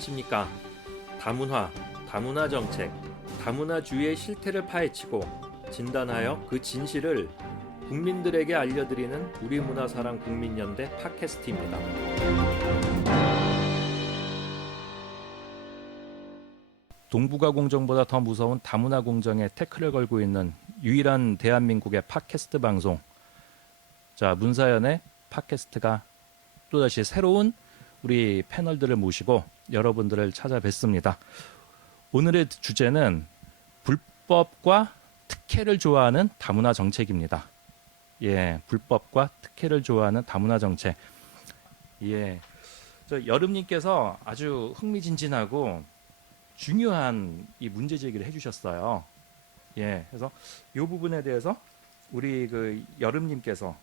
안녕하십니까. 다문화, 다문화 정책, 다문화주의의 실태를 파헤치고 진단하여 그 진실을 국민들에게 알려드리는 우리문화사랑 국민연대 팟캐스트입니다. 동북아 공정보다 더 무서운 다문화 공정에 태클을 걸고 있는 유일한 대한민국의 팟캐스트 방송. 자, 문사연의 팟캐스트가 또다시 새로운 우리 패널들을 모시고 여러분들을 찾아뵙습니다. 오늘의 주제는 불법과 특혜를 좋아하는 다문화 정책입니다. 예, 불법과 특혜를 좋아하는 다문화 정책. 예, 저 여름님께서 아주 흥미진진하고 중요한 이 문제 제기를 해주셨어요. 예, 그래서 이 부분에 대해서 우리 그 여름님께서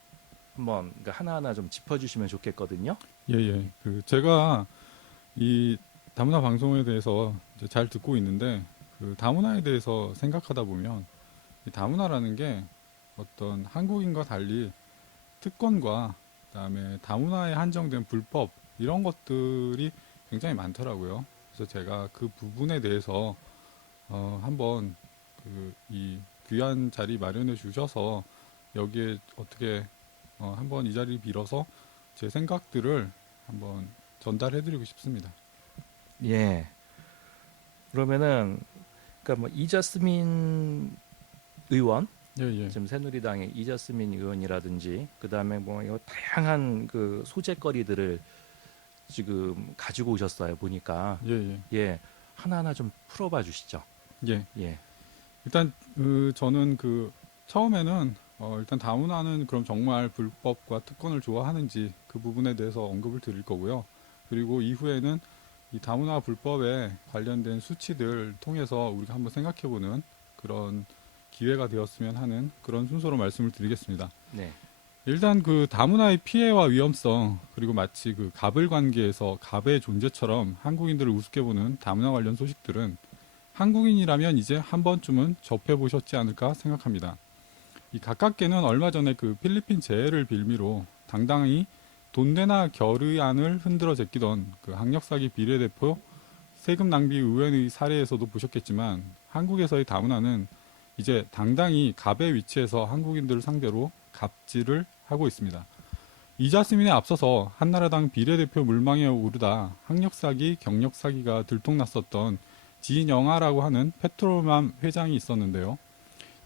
한번 하나하나 좀 짚어주시면 좋겠거든요. 예. 제가 이 다문화 방송에 대해서 이제 잘 듣고 있는데, 그 다문화에 대해서 생각하다 보면 이 다문화라는 게 어떤 한국인과 달리 특권과 그다음에 다문화에 한정된 불법 이런 것들이 굉장히 많더라고요. 그래서 제가 그 부분에 대해서 한번 이 귀한 자리 마련해 주셔서 여기에 어떻게 한번 이 자리를 빌어서 제 생각들을 한번 전달해드리고 싶습니다. 예. 그러면은 그러니까 뭐 이자스민 의원, 예. 지금 새누리당의 이자스민 의원이라든지 그다음에 뭐 이거 다양한 그 소재거리들을 지금 가지고 오셨어요. 보니까 예. 하나하나 좀 풀어봐 주시죠. 예. 예. 일단 저는 처음에는 일단 다문화는 그럼 정말 불법과 특권을 좋아하는지 그 부분에 대해서 언급을 드릴 거고요. 그리고 이후에는 이 다문화 불법에 관련된 수치들 통해서 우리가 한번 생각해보는 그런 기회가 되었으면 하는 그런 순서로 말씀을 드리겠습니다. 네. 일단 그 다문화의 피해와 위험성, 그리고 마치 그 갑을 관계에서 갑의 존재처럼 한국인들을 우습게 보는 다문화 관련 소식들은 한국인이라면 이제 한 번쯤은 접해보셨지 않을까 생각합니다. 이 가깝게는 얼마 전에 그 필리핀 재해를 빌미로 당당히 돈내나 결의안을 흔들어 제끼던 그 학력사기 비례대표 세금 낭비 의원의 사례에서도 보셨겠지만, 한국에서의 다문화는 이제 당당히 갑의 위치에서 한국인들을 상대로 갑질을 하고 있습니다. 이자스민에 앞서서 한나라당 비례대표 물망에 오르다 학력사기, 경력사기가 들통났었던 진영아라고 하는 페트롤맘 회장이 있었는데요.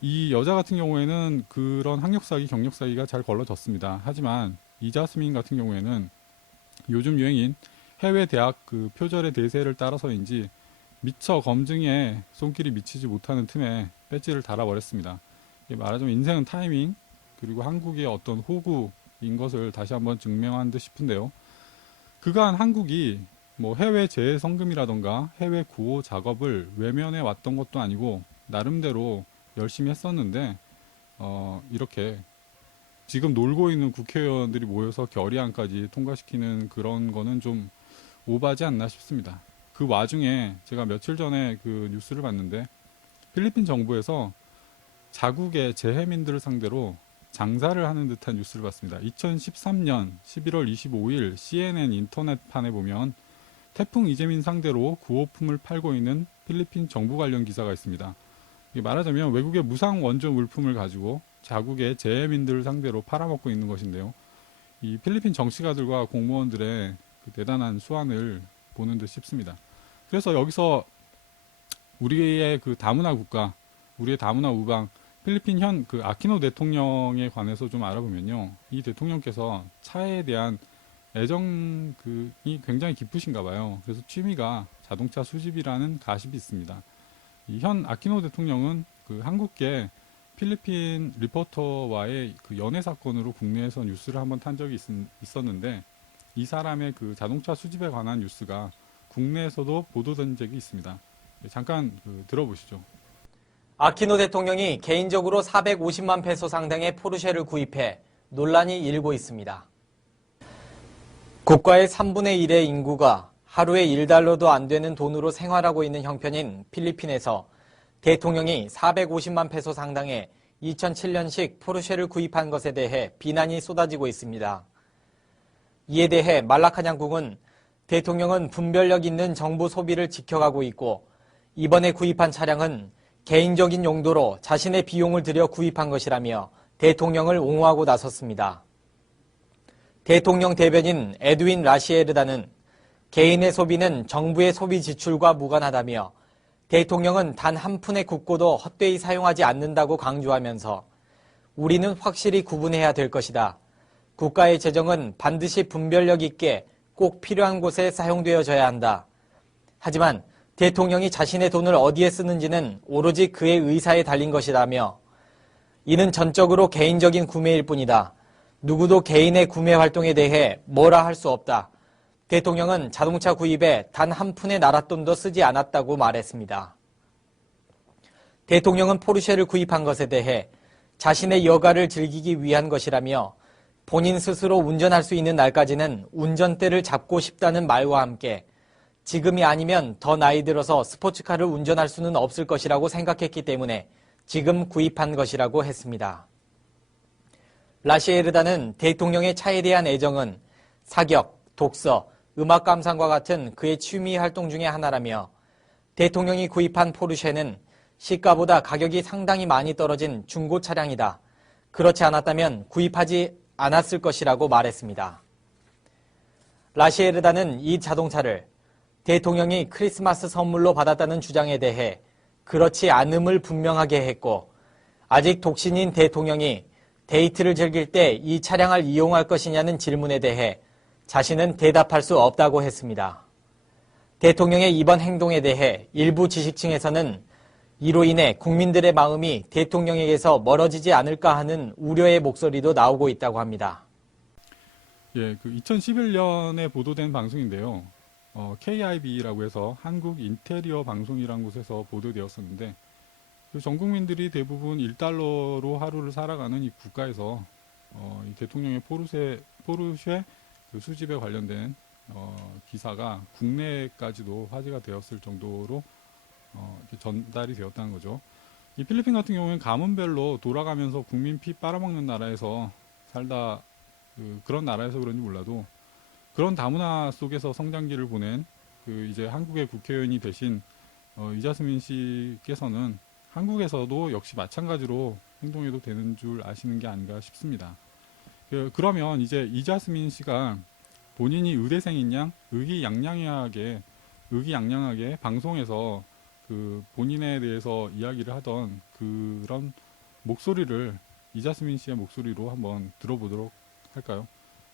이 여자 같은 경우에는 그런 학력사기, 경력사기가 잘 걸러졌습니다. 하지만 이자스민 같은 경우에는 요즘 유행인 해외 대학 그 표절의 대세를 따라서인지 미처 검증에 손길이 미치지 못하는 틈에 배지를 달아버렸습니다. 말하자면 인생은 타이밍, 그리고 한국의 어떤 호구인 것을 다시 한번 증명한 듯 싶은데요. 그간 한국이 뭐 해외 재해성금이라던가 해외 구호 작업을 외면해 왔던 것도 아니고 나름대로 열심히 했었는데 이렇게 지금 놀고 있는 국회의원들이 모여서 결의안까지 통과시키는 그런 거는 좀 오바지 않나 싶습니다. 그 와중에 제가 며칠 전에 그 뉴스를 봤는데, 필리핀 정부에서 자국의 재해민들을 상대로 장사를 하는 듯한 뉴스를 봤습니다. 2013년 11월 25일 CNN 인터넷판에 보면 태풍 이재민 상대로 구호품을 팔고 있는 필리핀 정부 관련 기사가 있습니다. 말하자면 외국의 무상 원조 물품을 가지고 자국의 재해민들을 상대로 팔아먹고 있는 것인데요. 이 필리핀 정치가들과 공무원들의 그 대단한 수완을 보는 듯 싶습니다. 그래서 여기서 우리의 그 다문화 국가, 우리의 다문화 우방, 필리핀 현 그 아키노 대통령에 관해서 좀 알아보면요. 이 대통령께서 차에 대한 애정이 굉장히 깊으신가 봐요. 그래서 취미가 자동차 수집이라는 가십이 있습니다. 이 현 아키노 대통령은 그 한국계 필리핀 리포터와의 그 연애 사건으로 국내에서 뉴스를 한번 탄 적이 있었는데, 이 사람의 그 자동차 수집에 관한 뉴스가 국내에서도 보도된 적이 있습니다. 잠깐 들어보시죠. 아키노 대통령이 개인적으로 450만 페소 상당의 포르쉐를 구입해 논란이 일고 있습니다. 국가의 3분의 1의 인구가 하루에 1달러도 안 되는 돈으로 생활하고 있는 형편인 필리핀에서 대통령이 450만 페소 상당의 2007년식 포르쉐를 구입한 것에 대해 비난이 쏟아지고 있습니다. 이에 대해 말라카냥국은 대통령은 분별력 있는 정부 소비를 지켜가고 있고 이번에 구입한 차량은 개인적인 용도로 자신의 비용을 들여 구입한 것이라며 대통령을 옹호하고 나섰습니다. 대통령 대변인 에드윈 라시에르다는 개인의 소비는 정부의 소비 지출과 무관하다며 대통령은 단 한 푼의 국고도 헛되이 사용하지 않는다고 강조하면서 우리는 확실히 구분해야 될 것이다. 국가의 재정은 반드시 분별력 있게 꼭 필요한 곳에 사용되어져야 한다. 하지만 대통령이 자신의 돈을 어디에 쓰는지는 오로지 그의 의사에 달린 것이라며 이는 전적으로 개인적인 구매일 뿐이다. 누구도 개인의 구매 활동에 대해 뭐라 할 수 없다. 대통령은 자동차 구입에 단 한 푼의 나랏돈도 쓰지 않았다고 말했습니다. 대통령은 포르쉐를 구입한 것에 대해 자신의 여가를 즐기기 위한 것이라며 본인 스스로 운전할 수 있는 날까지는 운전대를 잡고 싶다는 말과 함께 지금이 아니면 더 나이 들어서 스포츠카를 운전할 수는 없을 것이라고 생각했기 때문에 지금 구입한 것이라고 했습니다. 라시에르다는 대통령의 차에 대한 애정은 사격, 독서, 음악 감상과 같은 그의 취미 활동 중에 하나라며 대통령이 구입한 포르쉐는 시가보다 가격이 상당히 많이 떨어진 중고 차량이다. 그렇지 않았다면 구입하지 않았을 것이라고 말했습니다. 라시에르다는 이 자동차를 대통령이 크리스마스 선물로 받았다는 주장에 대해 그렇지 않음을 분명하게 했고 아직 독신인 대통령이 데이트를 즐길 때 이 차량을 이용할 것이냐는 질문에 대해 자신은 대답할 수 없다고 했습니다. 대통령의 이번 행동에 대해 일부 지식층에서는 이로 인해 국민들의 마음이 대통령에게서 멀어지지 않을까 하는 우려의 목소리도 나오고 있다고 합니다. 예, 그 2011년에 보도된 방송인데요. KIB라고 해서 한국 인테리어 방송이라는 곳에서 보도되었었는데 그 전 국민들이 대부분 1달러로 하루를 살아가는 이 국가에서 이 대통령의 포르쉐 그 수집에 관련된 기사가 국내까지도 화제가 되었을 정도로 이렇게 전달이 되었다는 거죠. 이 필리핀 같은 경우에는 가문별로 돌아가면서 국민 피 빨아먹는 나라에서 살다 그런 나라에서 그런지 몰라도 그런 다문화 속에서 성장기를 보낸 그 이제 한국의 국회의원이 되신 이자스민 씨께서는 한국에서도 역시 마찬가지로 행동해도 되는 줄 아시는 게 아닌가 싶습니다. 그러면 이제 이자스민 씨가 본인이 의대생인 양 의기양양하게 방송에서 그 본인에 대해서 이야기를 하던 그런 목소리를 이자스민 씨의 목소리로 한번 들어보도록 할까요?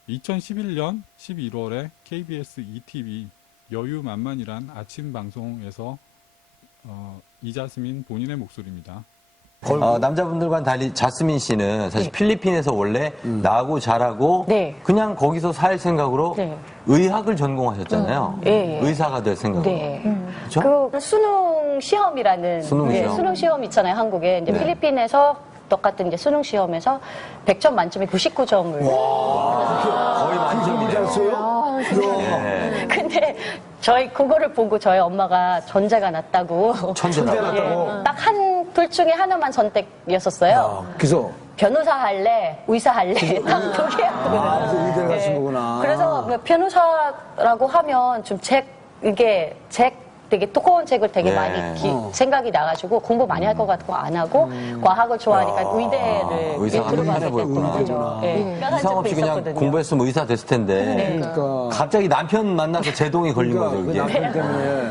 2011년 11월에 KBS ETV 여유만만이란 아침 방송에서 이자스민 본인의 목소리입니다. 남자분들과는 달리 자스민 씨는 사실 필리핀에서 원래 나고 자라고 그냥 거기서 살 생각으로 의학을 전공하셨잖아요. 의사가 될 생각으로. 그렇죠? 그 수능 시험이라는 수능 시험 있잖아요, 한국에. 이제 필리핀에서 똑같은 이제 수능 시험에서 100점 만점에 99점을. 거의 만점이네요. 근데 저희 그거를 보고 저희 엄마가 전자가 났다고. 천재라고. 딱 둘 중에 하나만 선택이었었어요. 그래서 변호사 할래, 의사 할래, 딱 두 개였거든요. 그래서 의대를 가신 거구나. 그래서 변호사라고 하면 좀 되게 두꺼운 책을 되게 많이 생각이 나가지고 공부 많이 할 것 같고 안 하고 과학을 좋아하니까 의대를 들어가게 됐던 거죠. 이상 없이 그냥 공부했으면 의사 됐을 텐데 갑자기 남편 만나서 제동이 걸린 거죠. 그게. 남편 때문에.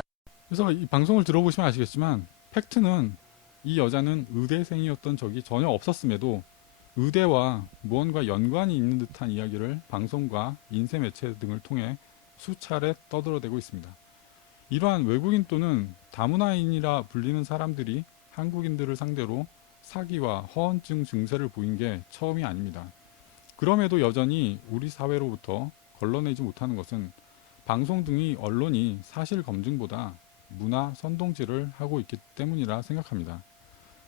그래서 이 방송을 들어보시면 아시겠지만 팩트는 이 여자는 의대생이었던 적이 전혀 없었음에도 의대와 무언가 연관이 있는 듯한 이야기를 방송과 인쇄 매체 등을 통해 수차례 떠들어대고 있습니다. 이러한 외국인 또는 다문화인이라 불리는 사람들이 한국인들을 상대로 사기와 허언증 증세를 보인 게 처음이 아닙니다. 그럼에도 여전히 우리 사회로부터 걸러내지 못하는 것은 방송 등의 언론이 사실 검증보다 문화 선동질을 하고 있기 때문이라 생각합니다.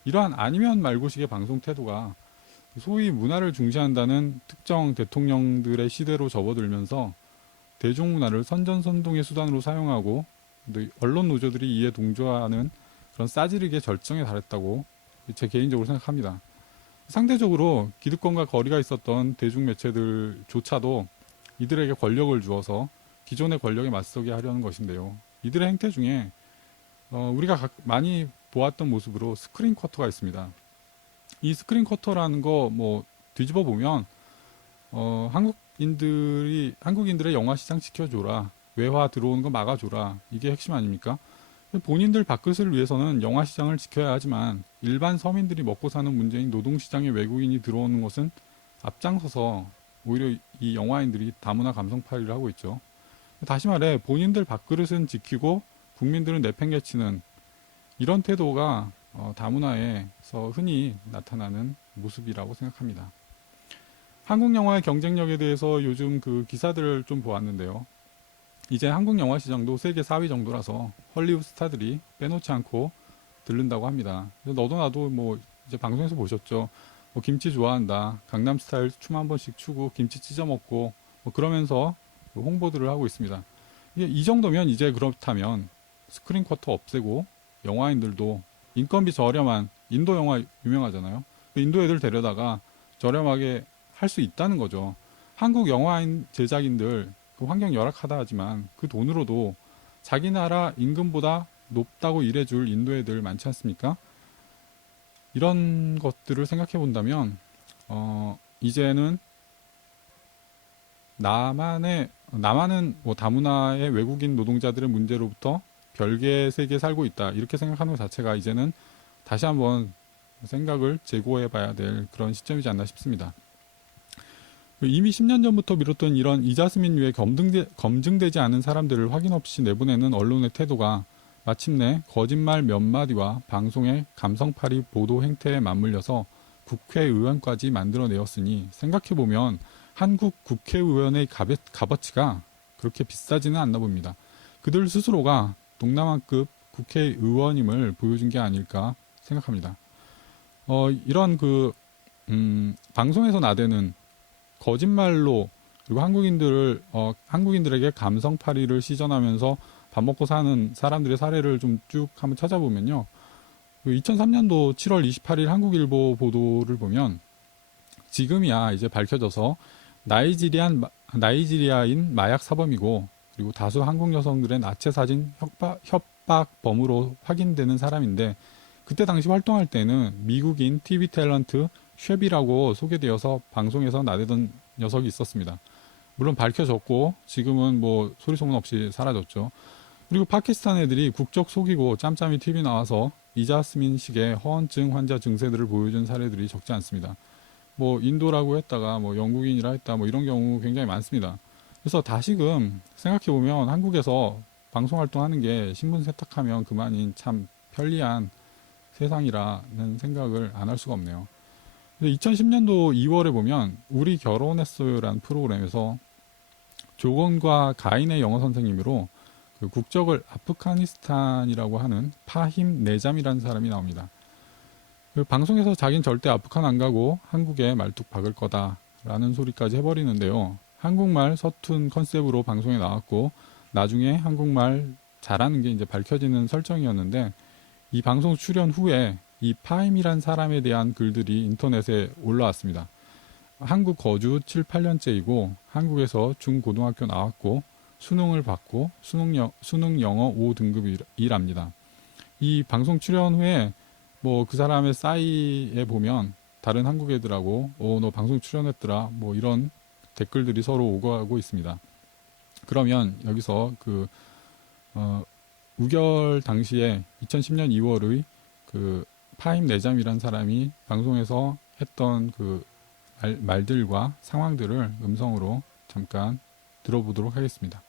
이러한 아니면 말고식의 방송 태도가 소위 문화를 중시한다는 특정 대통령들의 시대로 접어들면서 대중문화를 선전선동의 수단으로 사용하고 언론 노조들이 이에 동조하는 그런 싸지르기의 절정에 달했다고 제 개인적으로 생각합니다. 상대적으로 기득권과 거리가 있었던 대중매체들조차도 이들에게 권력을 주어서 기존의 권력에 맞서게 하려는 것인데요. 이들의 행태 중에 우리가 많이 보았던 모습으로 스크린 쿼터가 있습니다. 이 스크린 쿼터라는 거 뭐 뒤집어 보면 한국인들의 영화 시장 지켜줘라, 외화 들어오는 거 막아줘라, 이게 핵심 아닙니까? 본인들 밥그릇을 위해서는 영화 시장을 지켜야 하지만 일반 서민들이 먹고 사는 문제인 노동시장에 외국인이 들어오는 것은 앞장서서 오히려 이 영화인들이 다문화 감성팔이를 하고 있죠. 다시 말해 본인들 밥그릇은 지키고 국민들은 내팽개치는 이런 태도가 다문화에서 흔히 나타나는 모습이라고 생각합니다. 한국 영화의 경쟁력에 대해서 요즘 그 기사들을 좀 보았는데요. 이제 한국 영화 시장도 세계 4위 정도라서 헐리우드 스타들이 빼놓지 않고 들른다고 합니다. 너도 나도 뭐 이제 방송에서 보셨죠. 뭐 김치 좋아한다, 강남 스타일 춤 한 번씩 추고 김치 찢어 먹고 뭐 그러면서 홍보들을 하고 있습니다. 이 정도면 이제 그렇다면 스크린 쿼터 없애고 영화인들도 인건비 저렴한 인도 영화 유명하잖아요. 인도 애들 데려다가 저렴하게 할 수 있다는 거죠. 한국 영화인 제작인들 그 환경 열악하다 하지만 그 돈으로도 자기 나라 임금보다 높다고 일해줄 인도 애들 많지 않습니까? 이런 것들을 생각해 본다면 이제는 남한은 뭐 다문화의 외국인 노동자들의 문제로부터 별개의 세계에 살고 있다 이렇게 생각하는 것 자체가 이제는 다시 한번 생각을 재고해 봐야 될 그런 시점이지 않나 싶습니다. 이미 10년 전부터 미뤘던 이런 이자스민류의 검증되지 않은 사람들을 확인 없이 내보내는 언론의 태도가 마침내 거짓말 몇 마디와 방송의 감성팔이 보도 행태에 맞물려서 국회의원까지 만들어내었으니 생각해보면 한국 국회의원의 값어치가 그렇게 비싸지는 않나 봅니다. 그들 스스로가 동남아급 국회의원임을 보여준 게 아닐까 생각합니다. 이런 방송에서 나대는 거짓말로 그리고 한국인들에게 감성팔이를 시전하면서 밥 먹고 사는 사람들의 사례를 좀 쭉 한번 찾아보면요. 2003년도 7월 28일 한국일보 보도를 보면 지금이야 이제 밝혀져서 나이지리아인 마약 사범이고 그리고 다수 한국 여성들의 나체 사진 협박범으로 확인되는 사람인데 그때 당시 활동할 때는 미국인 TV 탤런트 쉐비라고 소개되어서 방송에서 나대던 녀석이 있었습니다. 물론 밝혀졌고 지금은 뭐 소리소문 없이 사라졌죠. 그리고 파키스탄 애들이 국적 속이고 짬짬이 TV 나와서 이자스민식의 허언증 환자 증세들을 보여준 사례들이 적지 않습니다. 뭐 인도라고 했다가 뭐 영국인이라 했다 뭐 이런 경우 굉장히 많습니다. 그래서 다시금 생각해보면 한국에서 방송활동하는 게 신분 세탁하면 그만인 참 편리한 세상이라는 생각을 안 할 수가 없네요. 2010년도 2월에 보면 우리 결혼했어요라는 프로그램에서 조건과 가인의 영어 선생님으로 그 국적을 아프가니스탄이라고 하는 파힘 내잠이라는 사람이 나옵니다. 그 방송에서 자긴 절대 아프간 안 가고 한국에 말뚝 박을 거다라는 소리까지 해버리는데요. 한국말 서툰 컨셉으로 방송에 나왔고 나중에 한국말 잘하는 게 이제 밝혀지는 설정이었는데 이 방송 출연 후에 이 파임이란 사람에 대한 글들이 인터넷에 올라왔습니다. 한국 거주 7, 8년째이고 한국에서 중고등학교 나왔고 수능을 받고 수능 영어 5등급이랍니다. 이 방송 출연 후에 뭐 그 사람의 싸이에 보면 다른 한국 애들하고 너 방송 출연했더라 뭐 이런 댓글들이 서로 오고 가고 있습니다. 그러면 여기서 우결 당시에 2010년 2월의 그 파임 내잠이라는 사람이 방송에서 했던 그 말들과 상황들을 음성으로 잠깐 들어보도록 하겠습니다.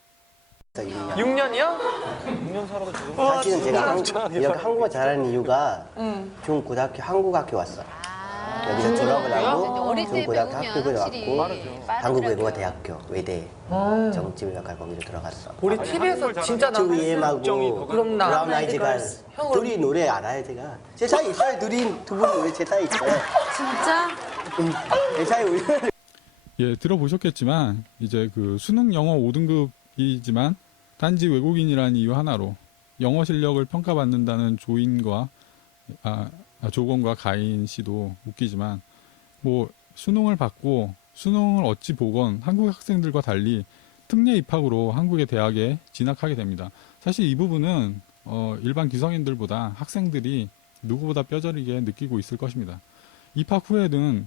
6년이요? 6년 살아도 지금? 사실은 제가 이렇게 한국어 잘하는 이유가 중고등학교 한국학교 왔어. 여기서 졸업을 하고 중고등학교 합격을 왔고 한국외국어대학교 외대 정치외교학과 거기로 들어갔어. 우리 TV에서 진짜 나 UM하고 그럼 나 브라운 아이즈가 둘이 노래 알아요 제가. 제 사이 있어요. 두 분이 노래 제 사이 있어요. 진짜? 제 사이 우리는 예, 들어보셨겠지만 이제 그 수능 영어 5등급이지만 단지 외국인이라는 이유 하나로 영어 실력을 평가받는다는 조건과 가인 씨도 웃기지만 뭐 수능을 받고 수능을 어찌 보건 한국 학생들과 달리 특례 입학으로 한국의 대학에 진학하게 됩니다. 사실 이 부분은 일반 기성인들보다 학생들이 누구보다 뼈저리게 느끼고 있을 것입니다. 입학 후에는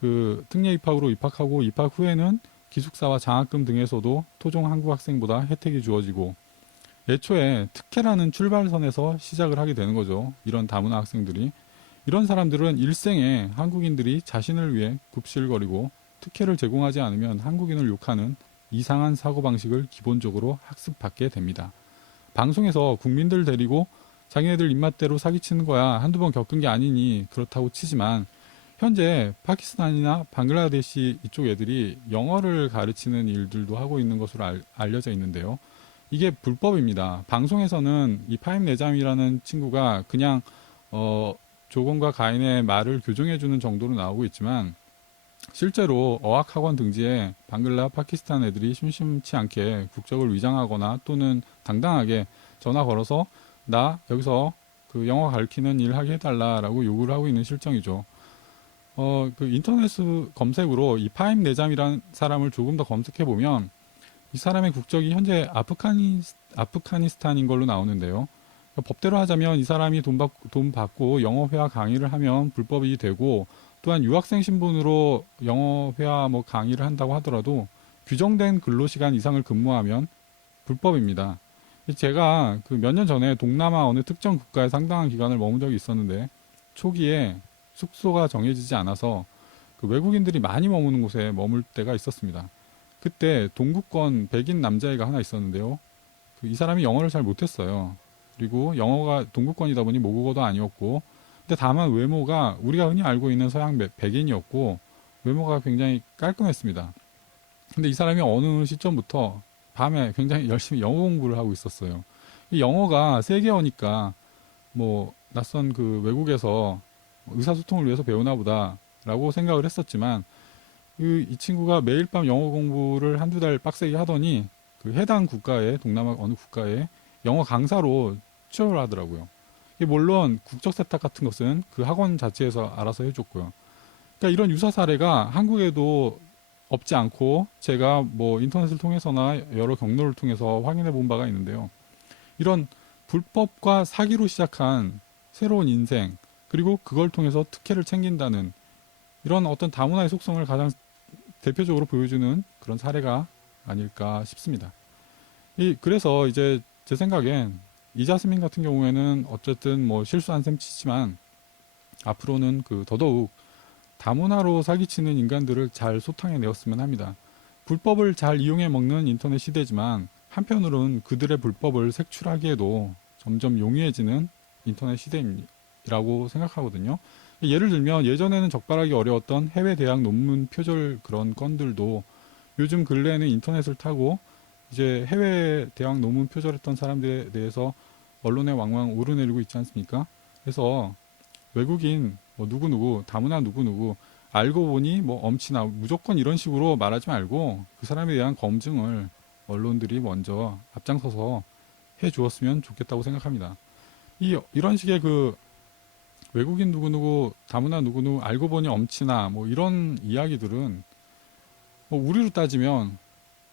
그 특례 입학으로 입학하고 입학 후에는 기숙사와 장학금 등에서도 토종 한국 학생보다 혜택이 주어지고 애초에 특혜라는 출발선에서 시작을 하게 되는 거죠. 이런 다문화 학생들이. 이런 사람들은 일생에 한국인들이 자신을 위해 굽실거리고 특혜를 제공하지 않으면 한국인을 욕하는 이상한 사고방식을 기본적으로 학습받게 됩니다. 방송에서 국민들 데리고 자기네들 입맛대로 사기치는 거야 한두 번 겪은 게 아니니 그렇다고 치지만 현재 파키스탄이나 방글라데시 이쪽 애들이 영어를 가르치는 일들도 하고 있는 것으로 알려져 있는데요. 이게 불법입니다. 방송에서는 이 파임 내잠이라는 친구가 그냥 조건과 가인의 말을 교정해주는 정도로 나오고 있지만 실제로 어학학원 등지에 방글라, 파키스탄 애들이 심심치 않게 국적을 위장하거나 또는 당당하게 전화 걸어서 나 여기서 그 영어 가르치는 일 하게 해달라라고 요구를 하고 있는 실정이죠. 그 인터넷 검색으로 이 파임 내잠이라는 사람을 조금 더 검색해 보면 이 사람의 국적이 현재 아프가니스탄인 걸로 나오는데요. 법대로 하자면 이 사람이 돈 받고 영어 회화 강의를 하면 불법이 되고 또한 유학생 신분으로 영어 회화 강의를 한다고 하더라도 규정된 근로시간 이상을 근무하면 불법입니다. 제가 그 몇 년 전에 동남아 어느 특정 국가에 상당한 기간을 머문 적이 있었는데 초기에 숙소가 정해지지 않아서 그 외국인들이 많이 머무는 곳에 머물 때가 있었습니다. 그때 동구권 백인 남자애가 하나 있었는데요. 이 사람이 영어를 잘 못했어요. 그리고 영어가 동구권이다 보니 모국어도 아니었고 근데 다만 외모가 우리가 흔히 알고 있는 서양 백인이었고 외모가 굉장히 깔끔했습니다. 근데 이 사람이 어느 시점부터 밤에 굉장히 열심히 영어 공부를 하고 있었어요. 이 영어가 세계어니까 뭐 낯선 그 외국에서 의사소통을 위해서 배우나 보다라고 생각을 했었지만 이 친구가 매일 밤 영어 공부를 한두 달 빡세게 하더니 그 해당 국가에 동남아 어느 국가에 영어 강사로 취업을 하더라고요. 물론 국적 세탁 같은 것은 그 학원 자체에서 알아서 해줬고요. 그러니까 이런 유사 사례가 한국에도 없지 않고 제가 뭐 인터넷을 통해서나 여러 경로를 통해서 확인해 본 바가 있는데요. 이런 불법과 사기로 시작한 새로운 인생 그리고 그걸 통해서 특혜를 챙긴다는 이런 어떤 다문화의 속성을 가장 대표적으로 보여주는 그런 사례가 아닐까 싶습니다. 그래서 이제 제 생각엔 이자스민 같은 경우에는 어쨌든 뭐 실수한 셈 치지만 앞으로는 그 더더욱 다문화로 사기치는 인간들을 잘 소탕해 내었으면 합니다. 불법을 잘 이용해 먹는 인터넷 시대지만 한편으로는 그들의 불법을 색출하기에도 점점 용이해지는 인터넷 시대라고 생각하거든요. 예를 들면 예전에는 적발하기 어려웠던 해외 대학 논문 표절 그런 건들도 요즘 근래에는 인터넷을 타고 이제 해외 대학 논문 표절했던 사람들에 대해서 언론에 왕왕 오르내리고 있지 않습니까? 그래서 외국인 뭐 누구누구 다문화 누구누구 알고 보니 뭐 엄친아 무조건 이런 식으로 말하지 말고 그 사람에 대한 검증을 언론들이 먼저 앞장서서 해 주었으면 좋겠다고 생각합니다. 이런 식의 그 외국인 누구누구 다문화 누구누구 알고 보니 엄친아 뭐 이런 이야기들은 뭐 우리로 따지면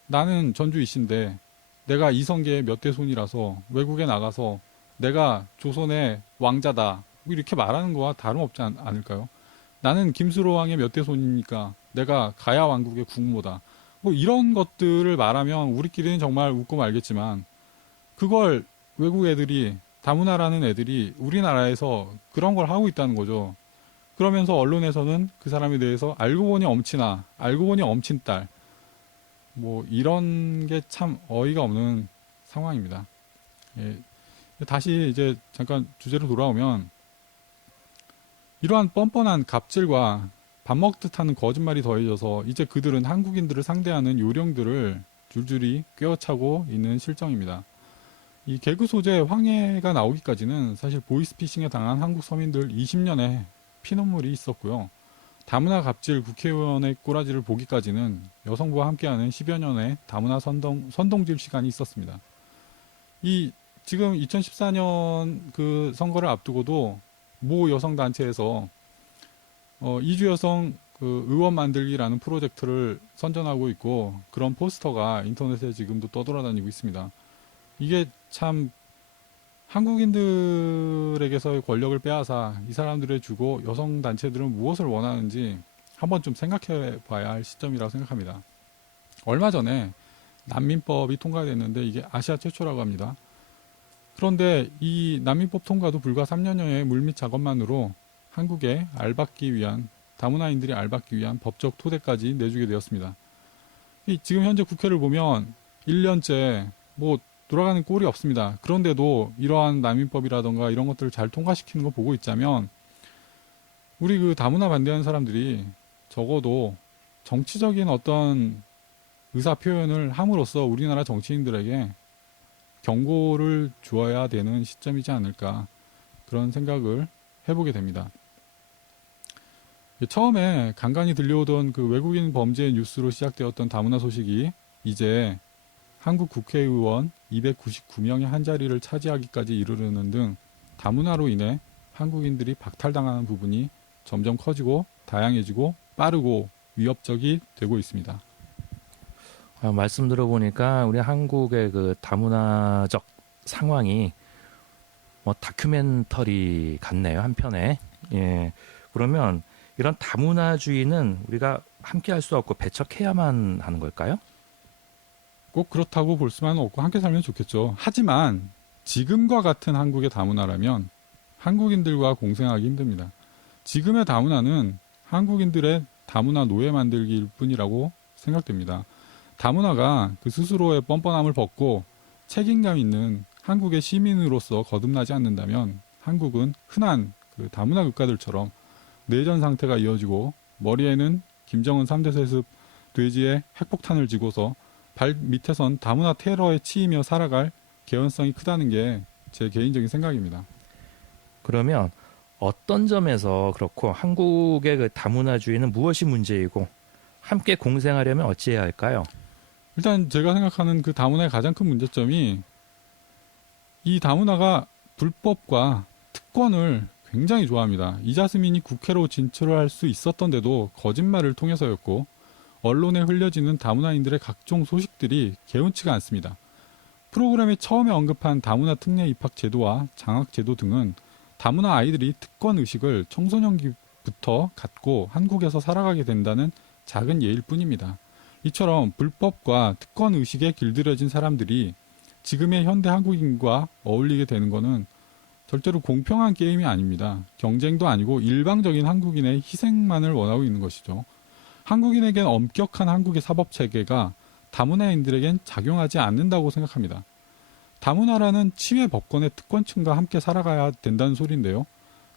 나는 전주 이씨인데 내가 이성계의 몇 대 손이라서 외국에 나가서 내가 조선의 왕자다 뭐 이렇게 말하는 거와 다름없지 않을까요? 나는 김수로왕의 몇 대 손이니까 내가 가야 왕국의 국모다. 뭐 이런 것들을 말하면 우리끼리는 정말 웃고 말겠지만 그걸 외국 애들이 다문화라는 애들이 우리나라에서 그런 걸 하고 있다는 거죠. 그러면서 언론에서는 그 사람에 대해서 알고 보니 엄친아, 알고 보니 엄친딸 뭐 이런 게 참 어이가 없는 상황입니다. 예. 다시 이제 잠깐 주제로 돌아오면 이러한 뻔뻔한 갑질과 밥 먹듯 하는 거짓말이 더해져서 이제 그들은 한국인들을 상대하는 요령들을 줄줄이 꿰어차고 있는 실정입니다. 이 개그 소재 황해가 나오기까지는 사실 보이스피싱에 당한 한국 서민들 20년의 피눈물이 있었고요. 다문화 갑질 국회의원의 꼬라지를 보기까지는 여성부와 함께하는 10여 년의 다문화 선동질 시간이 있었습니다. 지금 2014년 그 선거를 앞두고도 모 여성단체에서 이주 여성 그 의원 만들기라는 프로젝트를 선전하고 있고 그런 포스터가 인터넷에 지금도 떠돌아다니고 있습니다. 이게 참 한국인들에게서의 권력을 빼앗아 이 사람들에 주고 여성 단체들은 무엇을 원하는지 한번 좀 생각해 봐야 할 시점이라고 생각합니다. 얼마 전에 난민법이 통과됐는데 이게 아시아 최초라고 합니다. 그런데 이 난민법 통과도 불과 3년여의 물밑 작업만으로 한국에 알받기 위한 다문화인들이 알받기 위한 법적 토대까지 내주게 되었습니다. 지금 현재 국회를 보면 1년째 뭐 돌아가는 꼴이 없습니다. 그런데도 이러한 난민법이라던가 이런 것들을 잘 통과시키는 거 보고 있자면 우리 그 다문화 반대하는 사람들이 적어도 정치적인 어떤 의사 표현을 함으로써 우리나라 정치인들에게 경고를 주어야 되는 시점이지 않을까 그런 생각을 해보게 됩니다. 처음에 간간히 들려오던 그 외국인 범죄 뉴스로 시작되었던 다문화 소식이 이제 한국 국회의원 299명의 한자리를 차지하기까지 이르르는 등 다문화로 인해 한국인들이 박탈당하는 부분이 점점 커지고 다양해지고 빠르고 위협적이 되고 있습니다. 말씀 들어보니까 우리 한국의 그 다문화적 상황이 뭐 다큐멘터리 같네요, 한편에. 예. 그러면 이런 다문화주의는 우리가 함께 할 수 없고 배척해야만 하는 걸까요? 꼭 그렇다고 볼 수만은 없고 함께 살면 좋겠죠. 하지만 지금과 같은 한국의 다문화라면 한국인들과 공생하기 힘듭니다. 지금의 다문화는 한국인들의 다문화 노예 만들기일 뿐이라고 생각됩니다. 다문화가 그 스스로의 뻔뻔함을 벗고 책임감 있는 한국의 시민으로서 거듭나지 않는다면 한국은 흔한 그 다문화 국가들처럼 내전 상태가 이어지고 머리에는 김정은 3대 세습 돼지의 핵폭탄을 쥐고서 발 밑에선 다문화 테러에 치이며 살아갈 개연성이 크다는 게 제 개인적인 생각입니다. 그러면 어떤 점에서 그렇고 한국의 그 다문화주의는 무엇이 문제이고 함께 공생하려면 어찌해야 할까요? 일단 제가 생각하는 그 다문화의 가장 큰 문제점이 이 다문화가 불법과 특권을 굉장히 좋아합니다. 이자스민이 국회로 진출을 할 수 있었던데도 거짓말을 통해서였고 언론에 흘려지는 다문화인들의 각종 소식들이 개운치가 않습니다. 프로그램에 처음에 언급한 다문화 특례 입학 제도와 장학 제도 등은 다문화 아이들이 특권 의식을 청소년기부터 갖고 한국에서 살아가게 된다는 작은 예일 뿐입니다. 이처럼 불법과 특권 의식에 길들여진 사람들이 지금의 현대 한국인과 어울리게 되는 것은 절대로 공평한 게임이 아닙니다. 경쟁도 아니고 일방적인 한국인의 희생만을 원하고 있는 것이죠. 한국인에겐 엄격한 한국의 사법체계가 다문화인들에겐 작용하지 않는다고 생각합니다. 다문화라는 치외 법권의 특권층과 함께 살아가야 된다는 소리인데요.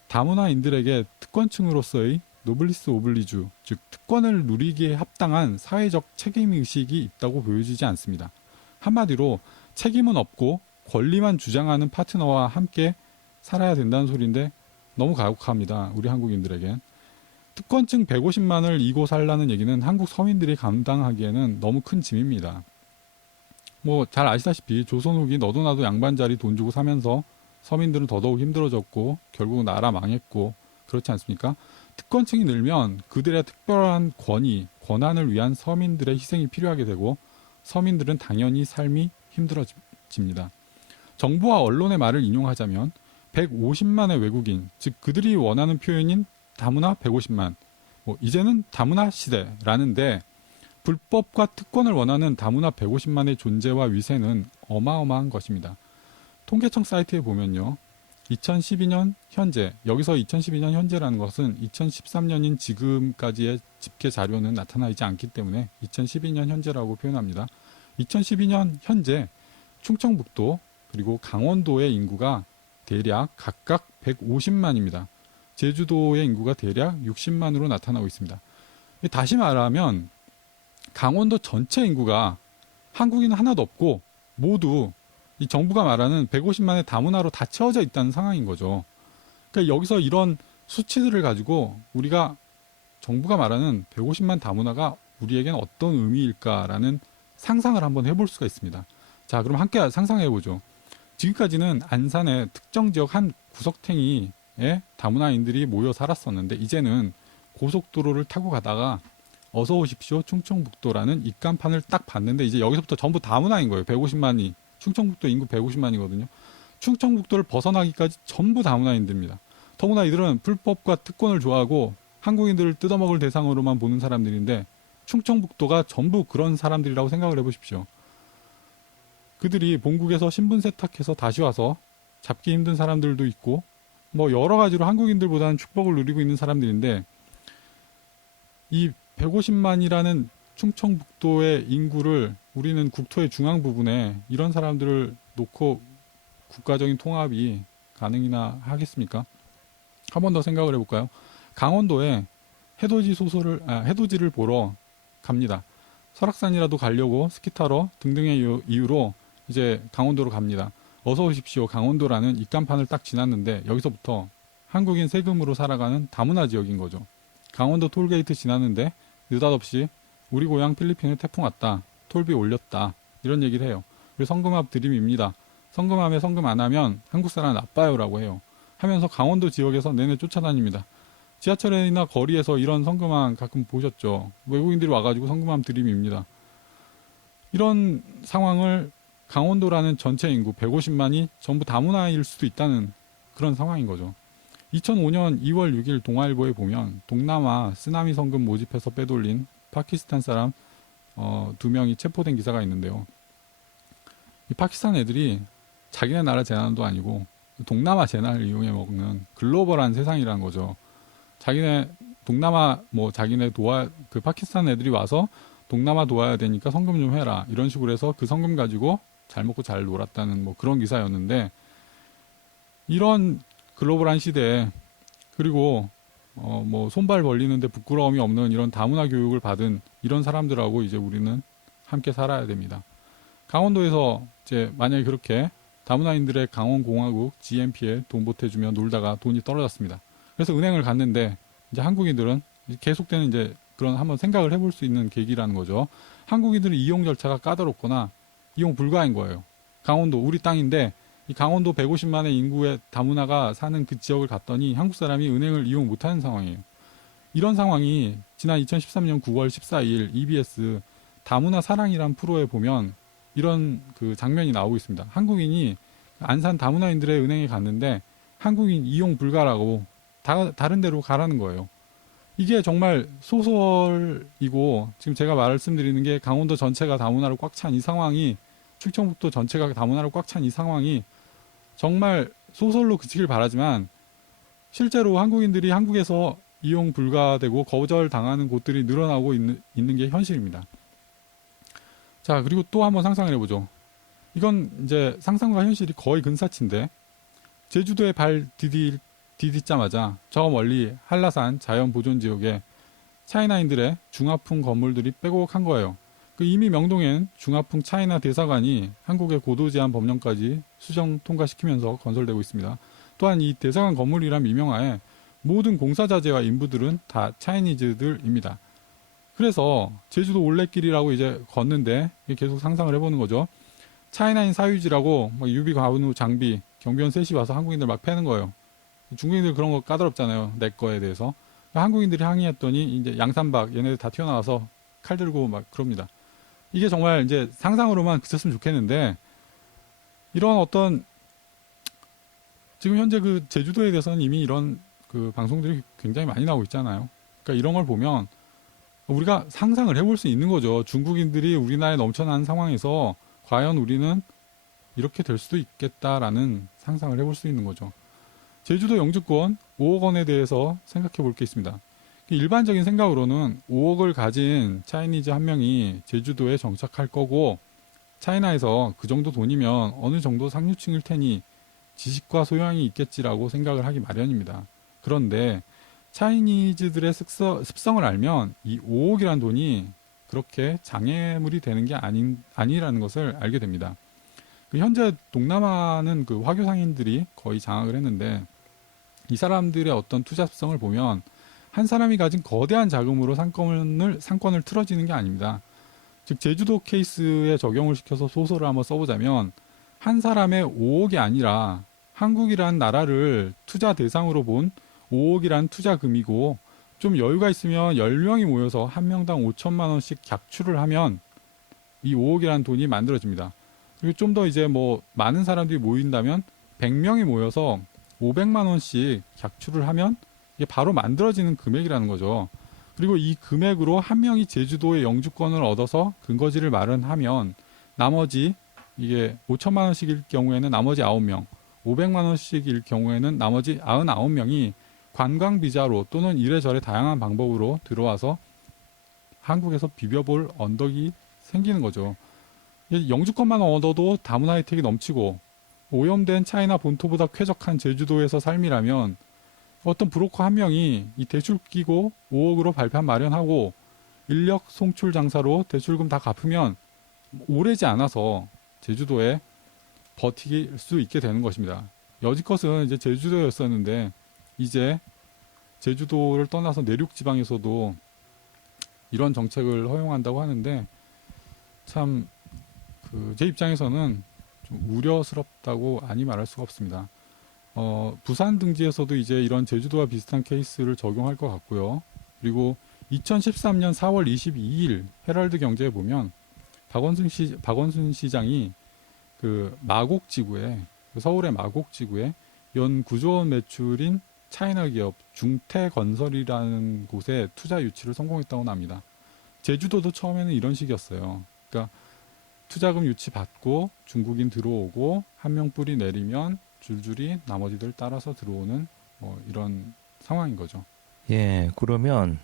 다문화인들에게 특권층으로서의 노블리스 오블리주, 즉 특권을 누리기에 합당한 사회적 책임의식이 있다고 보여지지 않습니다. 한마디로 책임은 없고 권리만 주장하는 파트너와 함께 살아야 된다는 소리인데 너무 가혹합니다. 우리 한국인들에겐. 특권층 150만을 이고 살라는 얘기는 한국 서민들이 감당하기에는 너무 큰 짐입니다. 뭐 잘 아시다시피 조선 후기 너도 나도 양반자리 돈 주고 사면서 서민들은 더더욱 힘들어졌고 결국 나라 망했고 그렇지 않습니까? 특권층이 늘면 그들의 특별한 권위, 권한을 위한 서민들의 희생이 필요하게 되고 서민들은 당연히 삶이 힘들어집니다. 정부와 언론의 말을 인용하자면 150만의 외국인, 즉 그들이 원하는 표현인 다문화 150만, 이제는 다문화 시대라는데 불법과 특권을 원하는 다문화 150만의 존재와 위세는 어마어마한 것입니다. 통계청 사이트에 보면요. 2012년 현재, 여기서 2012년 현재라는 것은 2013년인 지금까지의 집계 자료는 나타나 있지 않기 때문에 2012년 현재라고 표현합니다. 2012년 현재 충청북도 그리고 강원도의 인구가 대략 각각 150만입니다. 제주도의 인구가 대략 60만으로 나타나고 있습니다. 다시 말하면 강원도 전체 인구가 한국인 하나도 없고 모두 이 정부가 말하는 150만의 다문화로 다 채워져 있다는 상황인 거죠. 그러니까 여기서 이런 수치들을 가지고 우리가 정부가 말하는 150만 다문화가 우리에겐 어떤 의미일까라는 상상을 한번 해볼 수가 있습니다. 자, 그럼 함께 상상해보죠. 지금까지는 안산의 특정 지역 한 구석탱이에 다문화인들이 모여 살았었는데 이제는 고속도로를 타고 가다가 어서 오십시오 충청북도라는 입간판을 딱 봤는데 이제 여기서부터 전부 다문화인 거예요. 150만이. 충청북도 인구 150만이거든요. 충청북도를 벗어나기까지 전부 다문화인들입니다. 더구나 이들은 불법과 특권을 좋아하고 한국인들을 뜯어먹을 대상으로만 보는 사람들인데 충청북도가 전부 그런 사람들이라고 생각을 해보십시오. 그들이 본국에서 신분 세탁해서 다시 와서 잡기 힘든 사람들도 있고 뭐 여러 가지로 한국인들보다는 축복을 누리고 있는 사람들인데 이 150만이라는 충청북도의 인구를 우리는 국토의 중앙 부분에 이런 사람들을 놓고 국가적인 통합이 가능이나 하겠습니까? 한 번 더 생각을 해볼까요? 강원도에 해돋이를 보러 갑니다. 설악산이라도 가려고 스키 타러 등등의 이유로 이제 강원도로 갑니다. 어서 오십시오 강원도라는 입간판을 딱 지났는데 여기서부터 한국인 세금으로 살아가는 다문화 지역인 거죠. 강원도 톨게이트 지났는데 느닷없이 우리 고향 필리핀에 태풍 왔다. 톨비 올렸다. 이런 얘기를 해요. 그리고 성금압 드림입니다. 성금함에 성금 안 하면 한국 사람 나빠요라고 해요. 하면서 강원도 지역에서 내내 쫓아다닙니다. 지하철이나 거리에서 이런 성금함 가끔 보셨죠. 외국인들이 와가지고 성금함 드림입니다. 이런 상황을 강원도라는 전체 인구 150만이 전부 다문화일 수도 있다는 그런 상황인 거죠. 2005년 2월 6일 동아일보에 보면 동남아 쓰나미 성금 모집해서 빼돌린 파키스탄 사람 2명이 체포된 기사가 있는데요. 이 파키스탄 애들이 자기네 나라 재난도 아니고 동남아 재난을 이용해 먹는 글로벌한 세상이라는 거죠. 자기네 동남아 자기네 그 파키스탄 애들이 와서 동남아 도와야 되니까 성금 좀 해라 이런 식으로 해서 그 성금 가지고 잘 먹고 잘 놀았다는 그런 기사였는데 이런 글로벌한 시대에 그리고 손발 벌리는데 부끄러움이 없는 이런 다문화 교육을 받은 이런 사람들하고 이제 우리는 함께 살아야 됩니다. 강원도에서 이제 만약에 그렇게 다문화인들의 강원공화국 GNP에 돈 보태주며 놀다가 돈이 떨어졌습니다. 그래서 은행을 갔는데 이제 한국인들은 계속되는 이제 그런 한번 생각을 해볼 수 있는 계기라는 거죠. 한국인들은 이용 절차가 까다롭거나 이용 불가인 거예요. 강원도 우리 땅인데 이 강원도 150만의 인구의 다문화가 사는 그 지역을 갔더니 한국 사람이 은행을 이용 못하는 상황이에요. 이런 상황이 지난 2013년 9월 14일 EBS 다문화 사랑이란 프로에 보면 이런 그 장면이 나오고 있습니다. 한국인이 안산 다문화인들의 은행에 갔는데 한국인 이용 불가라고 다른 데로 가라는 거예요. 이게 정말 소설이고 지금 제가 말씀드리는 게 강원도 전체가 다문화로 꽉 찬 이 상황이 충청북도 전체가 다문화로 꽉 찬 이 상황이 정말 소설로 그치길 바라지만 실제로 한국인들이 한국에서 이용 불가되고 거절당하는 곳들이 늘어나고 있는 게 현실입니다. 자, 그리고 또 한번 상상을 해보죠. 이건 이제 상상과 현실이 거의 근사치인데 제주도에 발 디디자마자 저 멀리 한라산 자연보존지역에 차이나인들의 중화풍 건물들이 빼곡한 거예요. 그 이미 명동엔 중화풍 차이나 대사관이 한국의 고도제한 법령까지 수정 통과시키면서 건설되고 있습니다. 또한 이 대사관 건물이란 미명하에 모든 공사자재와 인부들은 다 차이니즈들입니다. 그래서 제주도 올레길이라고 이제 걷는데 계속 상상을 해보는 거죠. 차이나인 사유지라고 막 유비 가누 장비 경비원 셋이 와서 한국인들 막 패는 거예요. 중국인들 그런 거 까다롭잖아요. 내 거에 대해서. 한국인들이 항의했더니 이제 양산박 얘네들 다 튀어나와서 칼 들고 막 그럽니다. 이게 정말 이제 상상으로만 그쳤으면 좋겠는데 이런 어떤 지금 현재 그 제주도에 대해서는 이미 이런 그 방송들이 굉장히 많이 나오고 있잖아요. 그러니까 이런 걸 보면 우리가 상상을 해볼 수 있는 거죠. 중국인들이 우리나라에 넘쳐나는 상황에서 과연 우리는 이렇게 될 수도 있겠다라는 상상을 해볼 수 있는 거죠. 제주도 영주권 5억 원에 대해서 생각해 볼 게 있습니다. 일반적인 생각으로는 5억을 가진 차이니즈 한 명이 제주도에 정착할 거고 차이나에서 그 정도 돈이면 어느 정도 상류층일 테니 지식과 소양이 있겠지라고 생각을 하기 마련입니다. 그런데 차이니즈들의 습성을 알면 이 5억이라는 돈이 그렇게 장애물이 되는 게 아니라는 것을 알게 됩니다. 현재 동남아는 그 화교 상인들이 거의 장악을 했는데 이 사람들의 어떤 투자 습성을 보면 한 사람이 가진 거대한 자금으로 상권을 틀어지는 게 아닙니다. 즉 제주도 케이스에 적용을 시켜서 소설을 한번 써보자면 한 사람의 5억이 아니라 한국이라는 나라를 투자 대상으로 본 5억이라는 투자금이고 좀 여유가 있으면 10명이 모여서 한 명당 5천만 원씩 객출을 하면 이 5억이라는 돈이 만들어집니다. 그리고 좀 더 이제 뭐 많은 사람들이 모인다면 100명이 모여서 500만 원씩 객출을 하면 이게 바로 만들어지는 금액이라는 거죠. 그리고 이 금액으로 한 명이 제주도의 영주권을 얻어서 근거지를 마련하면 나머지 이게 5천만 원씩일 경우에는 나머지 9명, 500만 원씩일 경우에는 나머지 99명이 관광 비자로 또는 이래저래 다양한 방법으로 들어와서 한국에서 비벼볼 언덕이 생기는 거죠. 영주권만 얻어도 다문화 혜택이 넘치고 오염된 차이나 본토보다 쾌적한 제주도에서 삶이라면 어떤 브로커 한 명이 이 대출 끼고 5억으로 발판 마련하고 인력 송출 장사로 대출금 다 갚으면 오래지 않아서 제주도에 버티길 수 있게 되는 것입니다. 여지껏은 이제 제주도였었는데 이제 제주도를 떠나서 내륙 지방에서도 이런 정책을 허용한다고 하는데 참 제 입장에서는 좀 우려스럽다고 아니 말할 수가 없습니다. 부산 등지에서도 이제 이런 제주도와 비슷한 케이스를 적용할 것 같고요. 그리고 2013년 4월 22일 헤럴드 경제에 보면 박원순 시장이 그 마곡지구에 서울의 마곡지구에 연 9조 원 매출인 차이나 기업 중태건설이라는 곳에 투자 유치를 성공했다고 합니다. 제주도도 처음에는 이런 식이었어요. 그러니까 투자금 유치 받고 중국인 들어오고 한 명 뿌리 내리면 줄줄이 나머지들 따라서 들어오는 뭐 이런 상황인 거죠. 예, 그러면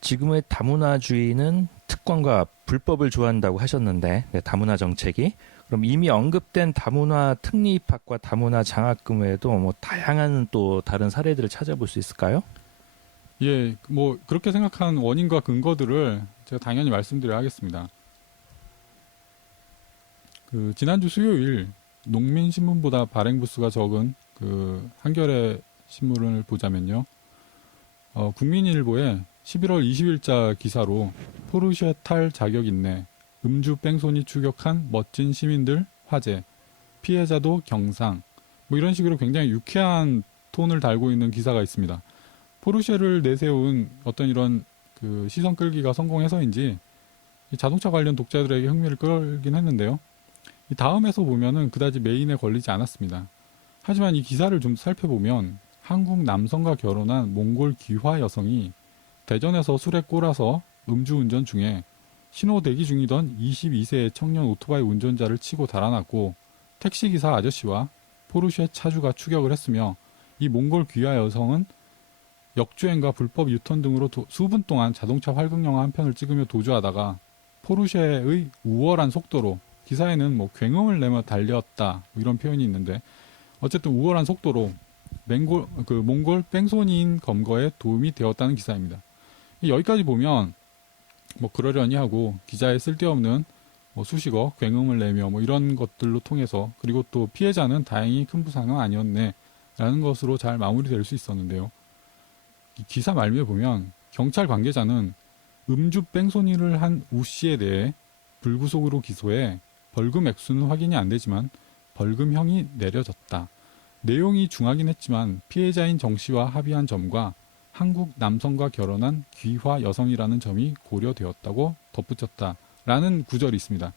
지금의 다문화주의는 특권과 불법을 좋아한다고 하셨는데 다문화 정책이 그럼 이미 언급된 다문화 특례 입학과 다문화 장학금 외에도 뭐 다양한 또 다른 사례들을 찾아볼 수 있을까요? 예, 뭐 그렇게 생각한 원인과 근거들을 제가 당연히 말씀드려야 하겠습니다. 그 지난주 수요일 농민신문보다 발행 부수가 적은 그 한겨레 신문을 보자면요. 국민일보에 11월 20일자 기사로 포르쉐 탈 자격 있네. 음주 뺑소니 추격한 멋진 시민들 화제. 피해자도 경상. 뭐 이런 식으로 굉장히 유쾌한 톤을 달고 있는 기사가 있습니다. 포르쉐를 내세운 어떤 이런 그 시선 끌기가 성공해서인지 이 자동차 관련 독자들에게 흥미를 끌긴 했는데요. 이 다음에서 보면은 그다지 메인에 걸리지 않았습니다. 하지만 이 기사를 좀 살펴보면 한국 남성과 결혼한 몽골 귀화 여성이 대전에서 술에 꼴아서 음주운전 중에 신호 대기 중이던 22세의 청년 오토바이 운전자를 치고 달아났고 택시기사 아저씨와 포르쉐 차주가 추격을 했으며 이 몽골 귀화 여성은 역주행과 불법 유턴 등으로 수분 동안 자동차 활극 영화 한 편을 찍으며 도주하다가 포르쉐의 우월한 속도로 기사에는 뭐 굉음을 내며 달렸다 이런 표현이 있는데 어쨌든 우월한 속도로 몽골 뺑소니인 검거에 도움이 되었다는 기사입니다. 여기까지 보면 뭐 그러려니 하고 기자의 쓸데없는 뭐 수식어, 굉음을 내며 뭐 이런 것들로 통해서 그리고 또 피해자는 다행히 큰 부상은 아니었네라는 것으로 잘 마무리될 수 있었는데요. 이 기사 말미에 보면 경찰 관계자는 음주 뺑소니를 한 우 씨에 대해 불구속으로 기소해 벌금 액수는 확인이 안 되지만 벌금형이 내려졌다. 내용이 중하긴 했지만 피해자인 정 씨와 합의한 점과 한국 남성과 결혼한 귀화 여성이라는 점이 고려되었다고 덧붙였다라는 구절이 있습니다.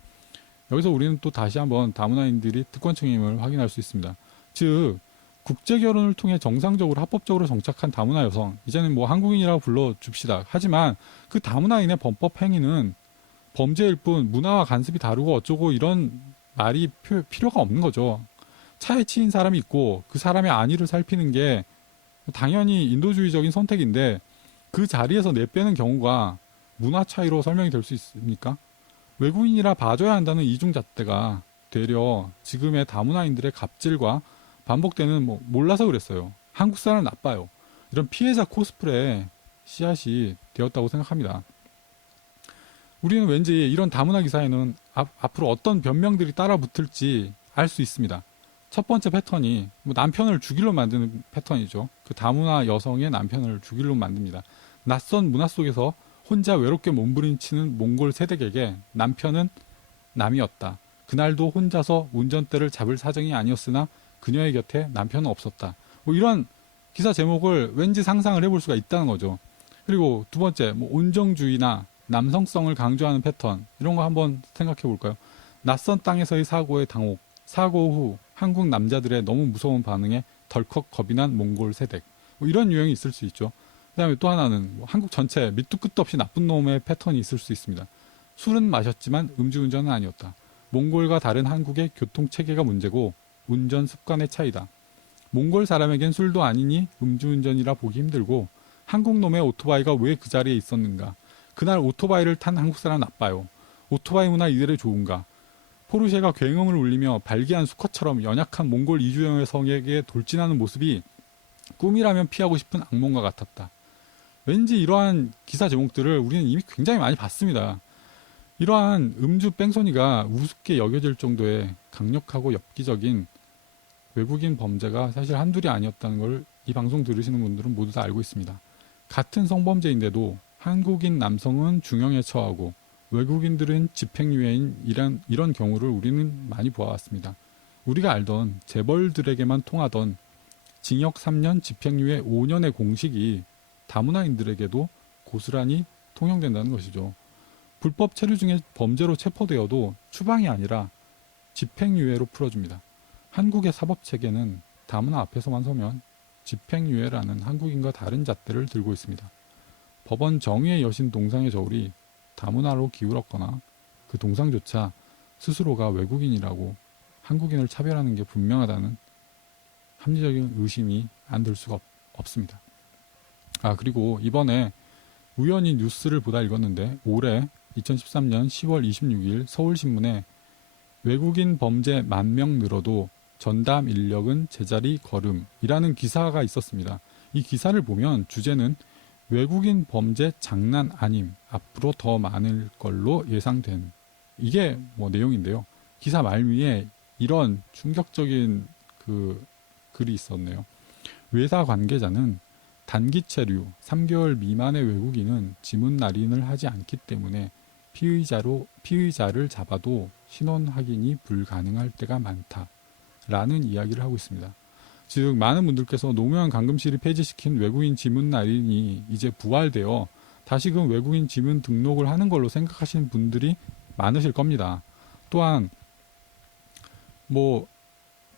여기서 우리는 또 다시 한번 다문화인들이 특권층임을 확인할 수 있습니다. 즉 국제 결혼을 통해 정상적으로 합법적으로 정착한 다문화 여성, 이제는 뭐 한국인이라고 불러줍시다. 하지만 그 다문화인의 범법 행위는 범죄일 뿐 문화와 간섭이 다르고 어쩌고 이런 말이 필요가 없는 거죠. 차에 치인 사람이 있고 그 사람의 안위를 살피는 게 당연히 인도주의적인 선택인데 그 자리에서 내빼는 경우가 문화 차이로 설명이 될 수 있습니까? 외국인이라 봐줘야 한다는 이중잣대가 되려 지금의 다문화인들의 갑질과 반복되는 뭐 몰라서 그랬어요. 한국 사람 나빠요. 이런 피해자 코스프레 씨앗이 되었다고 생각합니다. 우리는 왠지 이런 다문화 기사에는 앞으로 어떤 변명들이 따라 붙을지 알 수 있습니다. 첫 번째 패턴이 뭐 남편을 죽일로 만드는 패턴이죠. 그 다문화 여성의 남편을 죽일로 만듭니다. 낯선 문화 속에서 혼자 외롭게 몸부림치는 몽골 세댁에게 남편은 남이었다. 그날도 혼자서 운전대를 잡을 사정이 아니었으나 그녀의 곁에 남편은 없었다. 뭐 이런 기사 제목을 왠지 상상을 해볼 수가 있다는 거죠. 그리고 두 번째, 뭐 온정주의나 남성성을 강조하는 패턴 이런 거 한번 생각해 볼까요? 낯선 땅에서의 사고의 당혹, 사고 후 한국 남자들의 너무 무서운 반응에 덜컥 겁이 난 몽골 세댁, 뭐 이런 유형이 있을 수 있죠. 그다음에 또 하나는 뭐 한국 전체 밑도 끝도 없이 나쁜 놈의 패턴이 있을 수 있습니다. 술은 마셨지만 음주운전은 아니었다. 몽골과 다른 한국의 교통체계가 문제고 운전 습관의 차이다. 몽골 사람에겐 술도 아니니 음주운전이라 보기 힘들고 한국 놈의 오토바이가 왜 그 자리에 있었는가. 그날 오토바이를 탄 한국 사람 나빠요. 오토바이 문화 이대로 좋은가. 포르쉐가 굉음을 울리며 발기한 수컷처럼 연약한 몽골 이주영 여성에게 돌진하는 모습이 꿈이라면 피하고 싶은 악몽과 같았다. 왠지 이러한 기사 제목들을 우리는 이미 굉장히 많이 봤습니다. 이러한 음주 뺑소니가 우습게 여겨질 정도의 강력하고 엽기적인 외국인 범죄가 사실 한둘이 아니었다는 걸 이 방송 들으시는 분들은 모두 다 알고 있습니다. 같은 성범죄인데도 한국인 남성은 중형에 처하고 외국인들은 집행유예인 이런 경우를 우리는 많이 보아왔습니다. 우리가 알던 재벌들에게만 통하던 징역 3년, 집행유예 5년의 공식이 다문화인들에게도 고스란히 통용된다는 것이죠. 불법 체류 중에 범죄로 체포되어도 추방이 아니라 집행유예로 풀어줍니다. 한국의 사법체계는 다문화 앞에서만 서면 집행유예라는 한국인과 다른 잣대를 들고 있습니다. 법원 정의의 여신 동상의 저울이 다문화로 기울었거나 그 동상조차 스스로가 외국인이라고 한국인을 차별하는 게 분명하다는 합리적인 의심이 안 들 수가 없습니다. 그리고 이번에 우연히 뉴스를 보다 읽었는데 올해 2013년 10월 26일 서울신문에 외국인 범죄 10,000명 늘어도 전담 인력은 제자리 걸음이라는 기사가 있었습니다. 이 기사를 보면 주제는 외국인 범죄 장난 아님, 앞으로 더 많을 걸로 예상된, 이게 뭐 내용인데요. 기사 말미에 이런 충격적인 글이 있었네요. 외사 관계자는 단기 체류 3개월 미만의 외국인은 지문 날인을 하지 않기 때문에 피의자를 잡아도 신원 확인이 불가능할 때가 많다라는 이야기를 하고 있습니다. 즉 많은 분들께서 노무현 감금실이 폐지시킨 외국인 지문 날인이 이제 부활되어 다시금 외국인 지문 등록을 하는 걸로 생각하시는 분들이 많으실 겁니다. 또한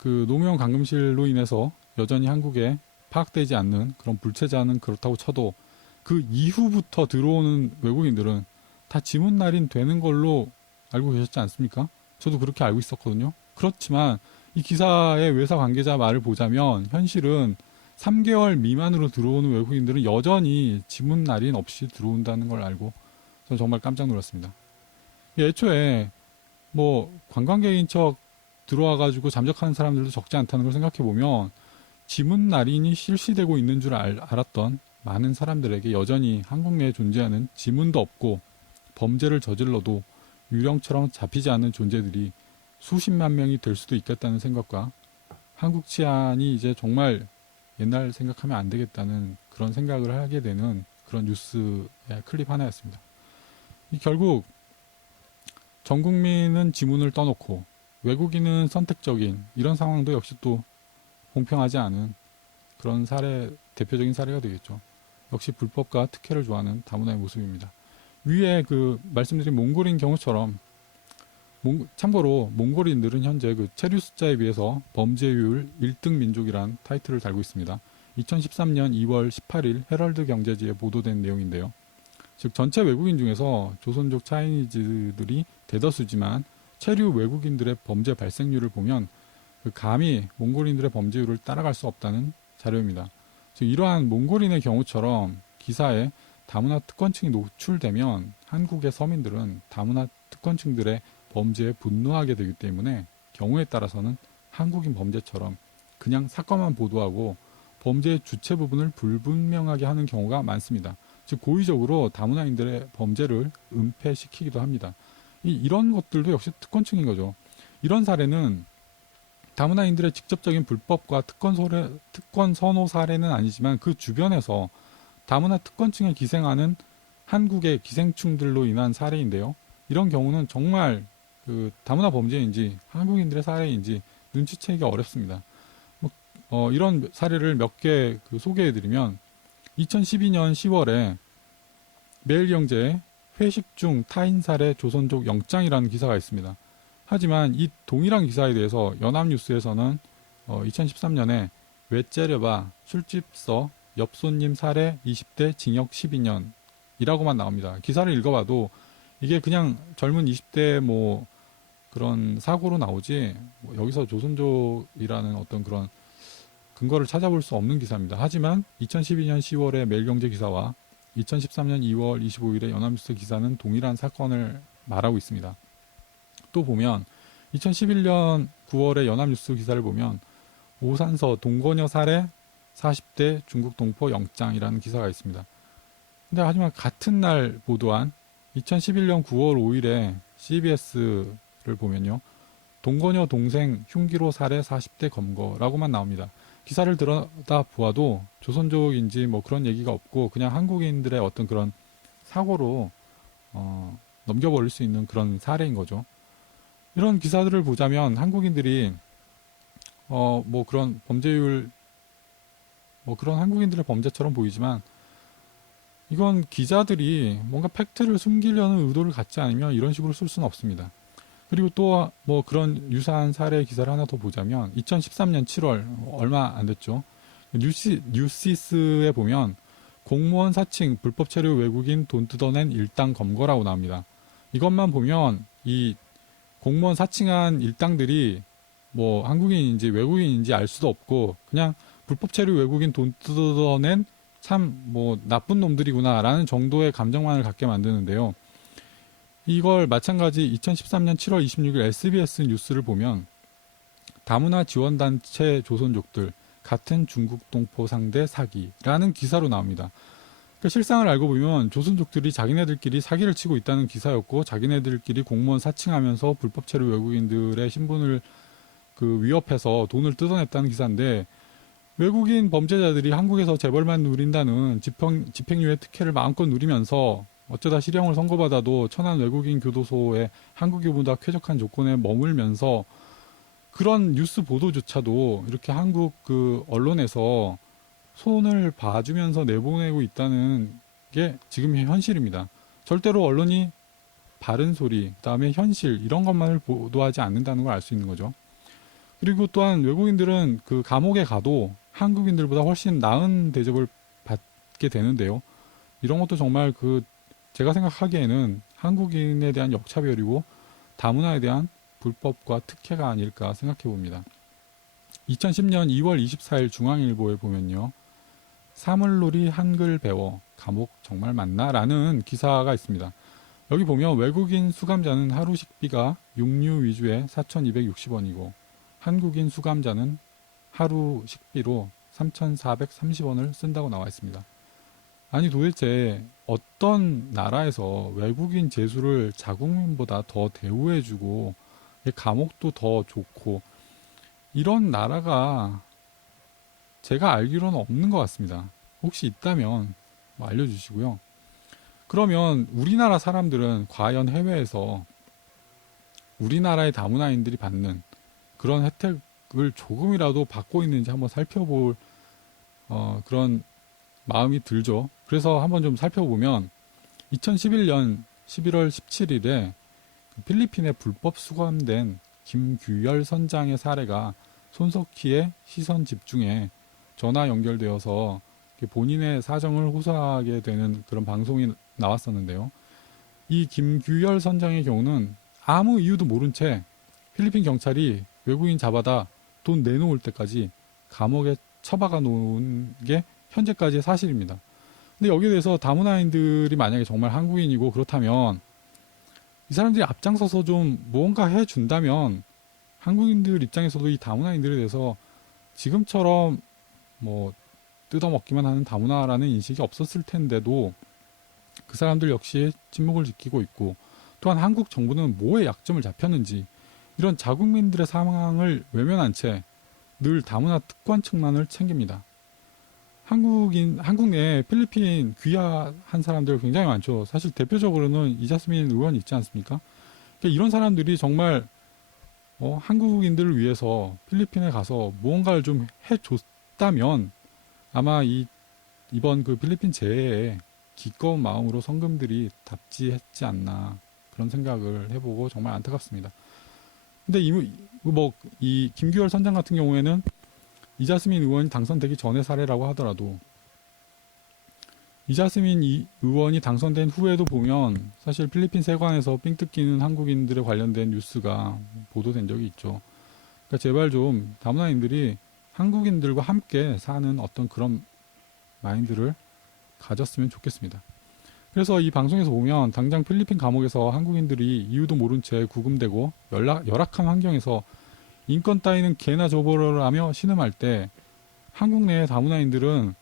노무현 감금실로 인해서 여전히 한국에 파악되지 않는 그런 불체자는 그렇다고 쳐도 그 이후부터 들어오는 외국인들은 다 지문 날인 되는 걸로 알고 계셨지 않습니까? 저도 그렇게 알고 있었거든요. 그렇지만 이 기사의 외사 관계자 말을 보자면 현실은 3개월 미만으로 들어오는 외국인들은 여전히 지문 날인 없이 들어온다는 걸 알고 저는 정말 깜짝 놀랐습니다. 애초에 관광객인 척 들어와가지고 잠적하는 사람들도 적지 않다는 걸 생각해보면 지문 날인이 실시되고 있는 줄 알았던 많은 사람들에게 여전히 한국 내에 존재하는 지문도 없고 범죄를 저질러도 유령처럼 잡히지 않는 존재들이 수십만 명이 될 수도 있겠다는 생각과 한국 치안이 이제 정말 옛날 생각하면 안 되겠다는 그런 생각을 하게 되는 그런 뉴스의 클립 하나였습니다. 결국 전 국민은 지문을 떠놓고 외국인은 선택적인 이런 상황도 역시 또 공평하지 않은 그런 대표적인 사례가 되겠죠. 역시 불법과 특혜를 좋아하는 다문화의 모습입니다. 위에 말씀드린 몽골인 경우처럼 참고로 몽골인들은 현재 체류 숫자에 비해서 범죄율 1등 민족이란 타이틀을 달고 있습니다. 2013년 2월 18일 헤럴드 경제지에 보도된 내용인데요. 즉 전체 외국인 중에서 조선족 차이니즈들이 대다수지만 체류 외국인들의 범죄 발생률을 보면 감히 몽골인들의 범죄율을 따라갈 수 없다는 자료입니다. 즉 이러한 몽골인의 경우처럼 기사에 다문화 특권층이 노출되면 한국의 서민들은 다문화 특권층들의 범죄에 분노하게 되기 때문에 경우에 따라서는 한국인 범죄처럼 그냥 사건만 보도하고 범죄의 주체 부분을 불분명하게 하는 경우가 많습니다. 즉 고의적으로 다문화인들의 범죄를 은폐시키기도 합니다. 이런 것들도 역시 특권층인 거죠. 이런 사례는 다문화인들의 직접적인 불법과 특권 선호 사례는 아니지만 그 주변에서 다문화 특권층에 기생하는 한국의 기생충들로 인한 사례인데요. 이런 경우는 정말 다문화 범죄인지 한국인들의 사례인지 눈치채기가 어렵습니다. 이런 사례를 몇 개 소개해드리면 2012년 10월에 매일경제에 회식 중 타인 살해 조선족 영장이라는 기사가 있습니다. 하지만 이 동일한 기사에 대해서 연합뉴스에서는 2013년에 왜 째려봐 술집서 옆손님 살해 20대 징역 12년이라고만 나옵니다. 기사를 읽어봐도 이게 그냥 젊은 20대 뭐 그런 사고로 나오지 여기서 조선족이라는 어떤 그런 근거를 찾아볼 수 없는 기사입니다. 하지만 2012년 10월의 매일경제 기사와 2013년 2월 25일의 연합뉴스 기사는 동일한 사건을 말하고 있습니다. 또 보면 2011년 9월의 연합뉴스 기사를 보면 오산서 동거녀 살해 40대 중국 동포 영장이라는 기사가 있습니다. 근데 하지만 같은 날 보도한 2011년 9월 5일에 CBS를 보면요. 동거녀 동생 흉기로 살해 40대 검거라고만 나옵니다. 기사를 들여다 보아도 조선족인지 뭐 그런 얘기가 없고 그냥 한국인들의 어떤 그런 사고로 넘겨버릴 수 있는 그런 사례인 거죠. 이런 기사들을 보자면 한국인들이 뭐 그런 범죄율 뭐 그런 한국인들의 범죄처럼 보이지만 이건 기자들이 뭔가 팩트를 숨기려는 의도를 갖지 않으면 이런 식으로 쓸 수는 없습니다. 그리고 또 뭐 그런 유사한 사례 기사를 하나 더 보자면 2013년 7월 얼마 안 됐죠. 뉴시스에 보면 공무원 사칭 불법 체류 외국인 돈 뜯어낸 일당 검거라고 나옵니다. 이것만 보면 이 공무원 사칭한 일당들이 뭐 한국인인지 외국인인지 알 수도 없고 그냥 불법 체류 외국인 돈 뜯어낸 참 뭐 나쁜 놈들이구나라는 정도의 감정만을 갖게 만드는데요. 이걸 마찬가지 2013년 7월 26일 SBS 뉴스를 보면 다문화 지원단체 조선족들 같은 중국 동포 상대 사기라는 기사로 나옵니다. 그러니까 실상을 알고 보면 조선족들이 자기네들끼리 사기를 치고 있다는 기사였고 자기네들끼리 공무원 사칭하면서 불법 체류 외국인들의 신분을 위협해서 돈을 뜯어냈다는 기사인데 외국인 범죄자들이 한국에서 재벌만 누린다는 집행유예 특혜를 마음껏 누리면서 어쩌다 실형을 선고받아도 천안 외국인 교도소에 한국인보다 쾌적한 조건에 머물면서 그런 뉴스 보도조차도 이렇게 한국 언론에서 손을 봐주면서 내보내고 있다는 게 지금의 현실입니다. 절대로 언론이 바른 소리, 그다음에 현실 이런 것만을 보도하지 않는다는 걸 알 수 있는 거죠. 그리고 또한 외국인들은 감옥에 가도 한국인들보다 훨씬 나은 대접을 받게 되는데요. 이런 것도 정말 제가 생각하기에는 한국인에 대한 역차별이고 다문화에 대한 불법과 특혜가 아닐까 생각해 봅니다. 2010년 2월 24일 중앙일보에 보면요. 사물놀이 한글 배워 감옥 정말 맞나? 라는 기사가 있습니다. 여기 보면 외국인 수감자는 하루 식비가 육류 위주의 4,260원이고 한국인 수감자는 하루 식비로 3,430원을 쓴다고 나와 있습니다. 아니 도대체 어떤 나라에서 외국인 재수를 자국민보다 더 대우해주고 감옥도 더 좋고 이런 나라가 제가 알기로는 없는 것 같습니다. 혹시 있다면 알려주시고요. 그러면 우리나라 사람들은 과연 해외에서 우리나라의 다문화인들이 받는 그런 혜택을 조금이라도 받고 있는지 한번 살펴볼 그런 마음이 들죠. 그래서 한번 좀 살펴보면 2011년 11월 17일에 필리핀에 불법 수감된 김규열 선장의 사례가 손석희의 시선 집중에 전화 연결되어서 본인의 사정을 호소하게 되는 그런 방송이 나왔었는데요. 이 김규열 선장의 경우는 아무 이유도 모른 채 필리핀 경찰이 외국인 잡아다 돈 내놓을 때까지 감옥에 처박아 놓은 게 현재까지의 사실입니다. 근데 여기에 대해서 다문화인들이 만약에 정말 한국인이고 그렇다면 이 사람들이 앞장서서 좀 무언가 해준다면 한국인들 입장에서도 이 다문화인들에 대해서 지금처럼 뭐 뜯어먹기만 하는 다문화라는 인식이 없었을 텐데도 그 사람들 역시 침묵을 지키고 있고 또한 한국 정부는 뭐에 약점을 잡혔는지 이런 자국민들의 상황을 외면한 채 늘 다문화 특권 측만을 챙깁니다. 한국 내에 필리핀 귀화한 사람들 굉장히 많죠. 사실 대표적으로는 이자스민 의원이 있지 않습니까? 그러니까 이런 사람들이 정말 한국인들을 위해서 필리핀에 가서 무언가를 좀 해줬다면 아마 이번 그 필리핀 재해에 기꺼운 마음으로 성금들이 답지했지 않나 그런 생각을 해보고 정말 안타깝습니다. 근데 이 김규열 선장 같은 경우에는 이자스민 의원이 당선되기 전의 사례라고 하더라도 이자스민 의원이 당선된 후에도 보면 사실 필리핀 세관에서 삥 뜯기는 한국인들에 관련된 뉴스가 보도된 적이 있죠. 그러니까 제발 좀 다문화인들이 한국인들과 함께 사는 어떤 그런 마인드를 가졌으면 좋겠습니다. 그래서 이 방송에서 보면 당장 필리핀 감옥에서 한국인들이 이유도 모른 채 구금되고 열악한 환경에서 인권 따위는 개나 줘보라며 신음할 때 한국 내의 다문화인들은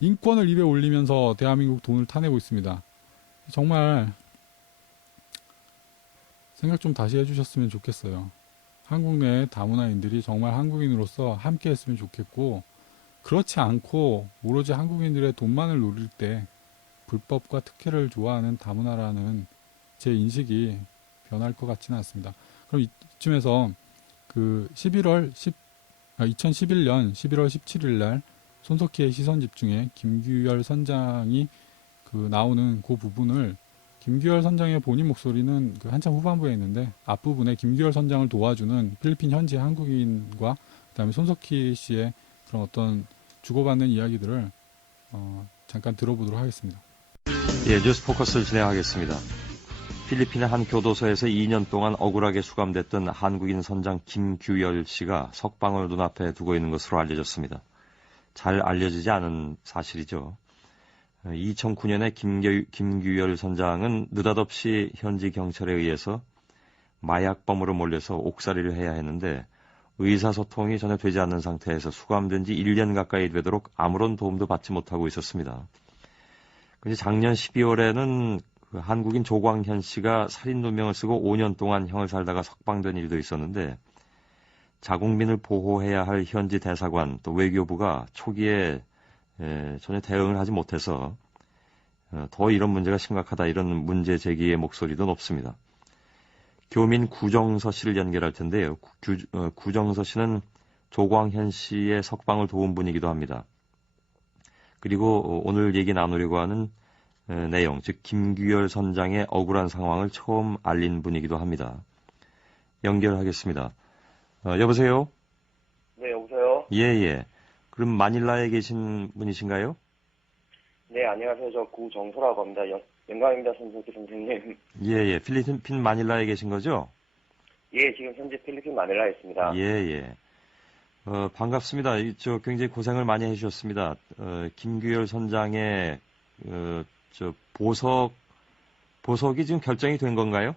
인권을 입에 올리면서 대한민국 돈을 타내고 있습니다. 정말 생각 좀 다시 해주셨으면 좋겠어요. 한국 내의 다문화인들이 정말 한국인으로서 함께 했으면 좋겠고, 그렇지 않고 오로지 한국인들의 돈만을 노릴 때 불법과 특혜를 좋아하는 다문화라는 제 인식이 변할 것 같지는 않습니다. 그럼 이쯤에서 그 2011년 11월 17일 날 손석희의 시선 집중에 김규열 선장이 그 나오는 그 부분을 김규열 선장의 본인 목소리는 그 한참 후반부에 있는데 앞부분에 김규열 선장을 도와주는 필리핀 현지 한국인과 그다음에 손석희 씨의 그런 어떤 주고받는 이야기들을 잠깐 들어보도록 하겠습니다. 예, 뉴스 포커스를 진행하겠습니다. 필리핀의 한 교도소에서 2년 동안 억울하게 수감됐던 한국인 선장 김규열 씨가 석방을 눈앞에 두고 있는 것으로 알려졌습니다. 잘 알려지지 않은 사실이죠. 2009년에 김규열 선장은 느닷없이 현지 경찰에 의해서 마약범으로 몰려서 옥살이를 해야 했는데 의사소통이 전혀 되지 않는 상태에서 수감된 지 1년 가까이 되도록 아무런 도움도 받지 못하고 있었습니다. 그런데 작년 12월에는 그 한국인 조광현 씨가 살인 누명을 쓰고 5년 동안 형을 살다가 석방된 일도 있었는데 자국민을 보호해야 할 현지 대사관 또 외교부가 초기에 전혀 대응을 하지 못해서 더 이런 문제가 심각하다 이런 문제 제기의 목소리도 높습니다. 교민 구정서 씨를 연결할 텐데요. 구정서 씨는 조광현 씨의 석방을 도운 분이기도 합니다. 그리고 오늘 얘기 나누려고 하는 내용, 즉 김규열 선장의 억울한 상황을 처음 알린 분이기도 합니다. 연결하겠습니다. 여보세요? 네, 여보세요? 예. 그럼 마닐라에 계신 분이신가요? 네, 안녕하세요. 저 구정소라고 합니다. 영광입니다, 손석희 선생님. 예. 필리핀 마닐라에 계신 거죠? 예, 지금 현재 필리핀 마닐라에 있습니다. 예. 반갑습니다. 굉장히 고생을 많이 해주셨습니다. 김규열 선장의, 보석이 지금 결정이 된 건가요?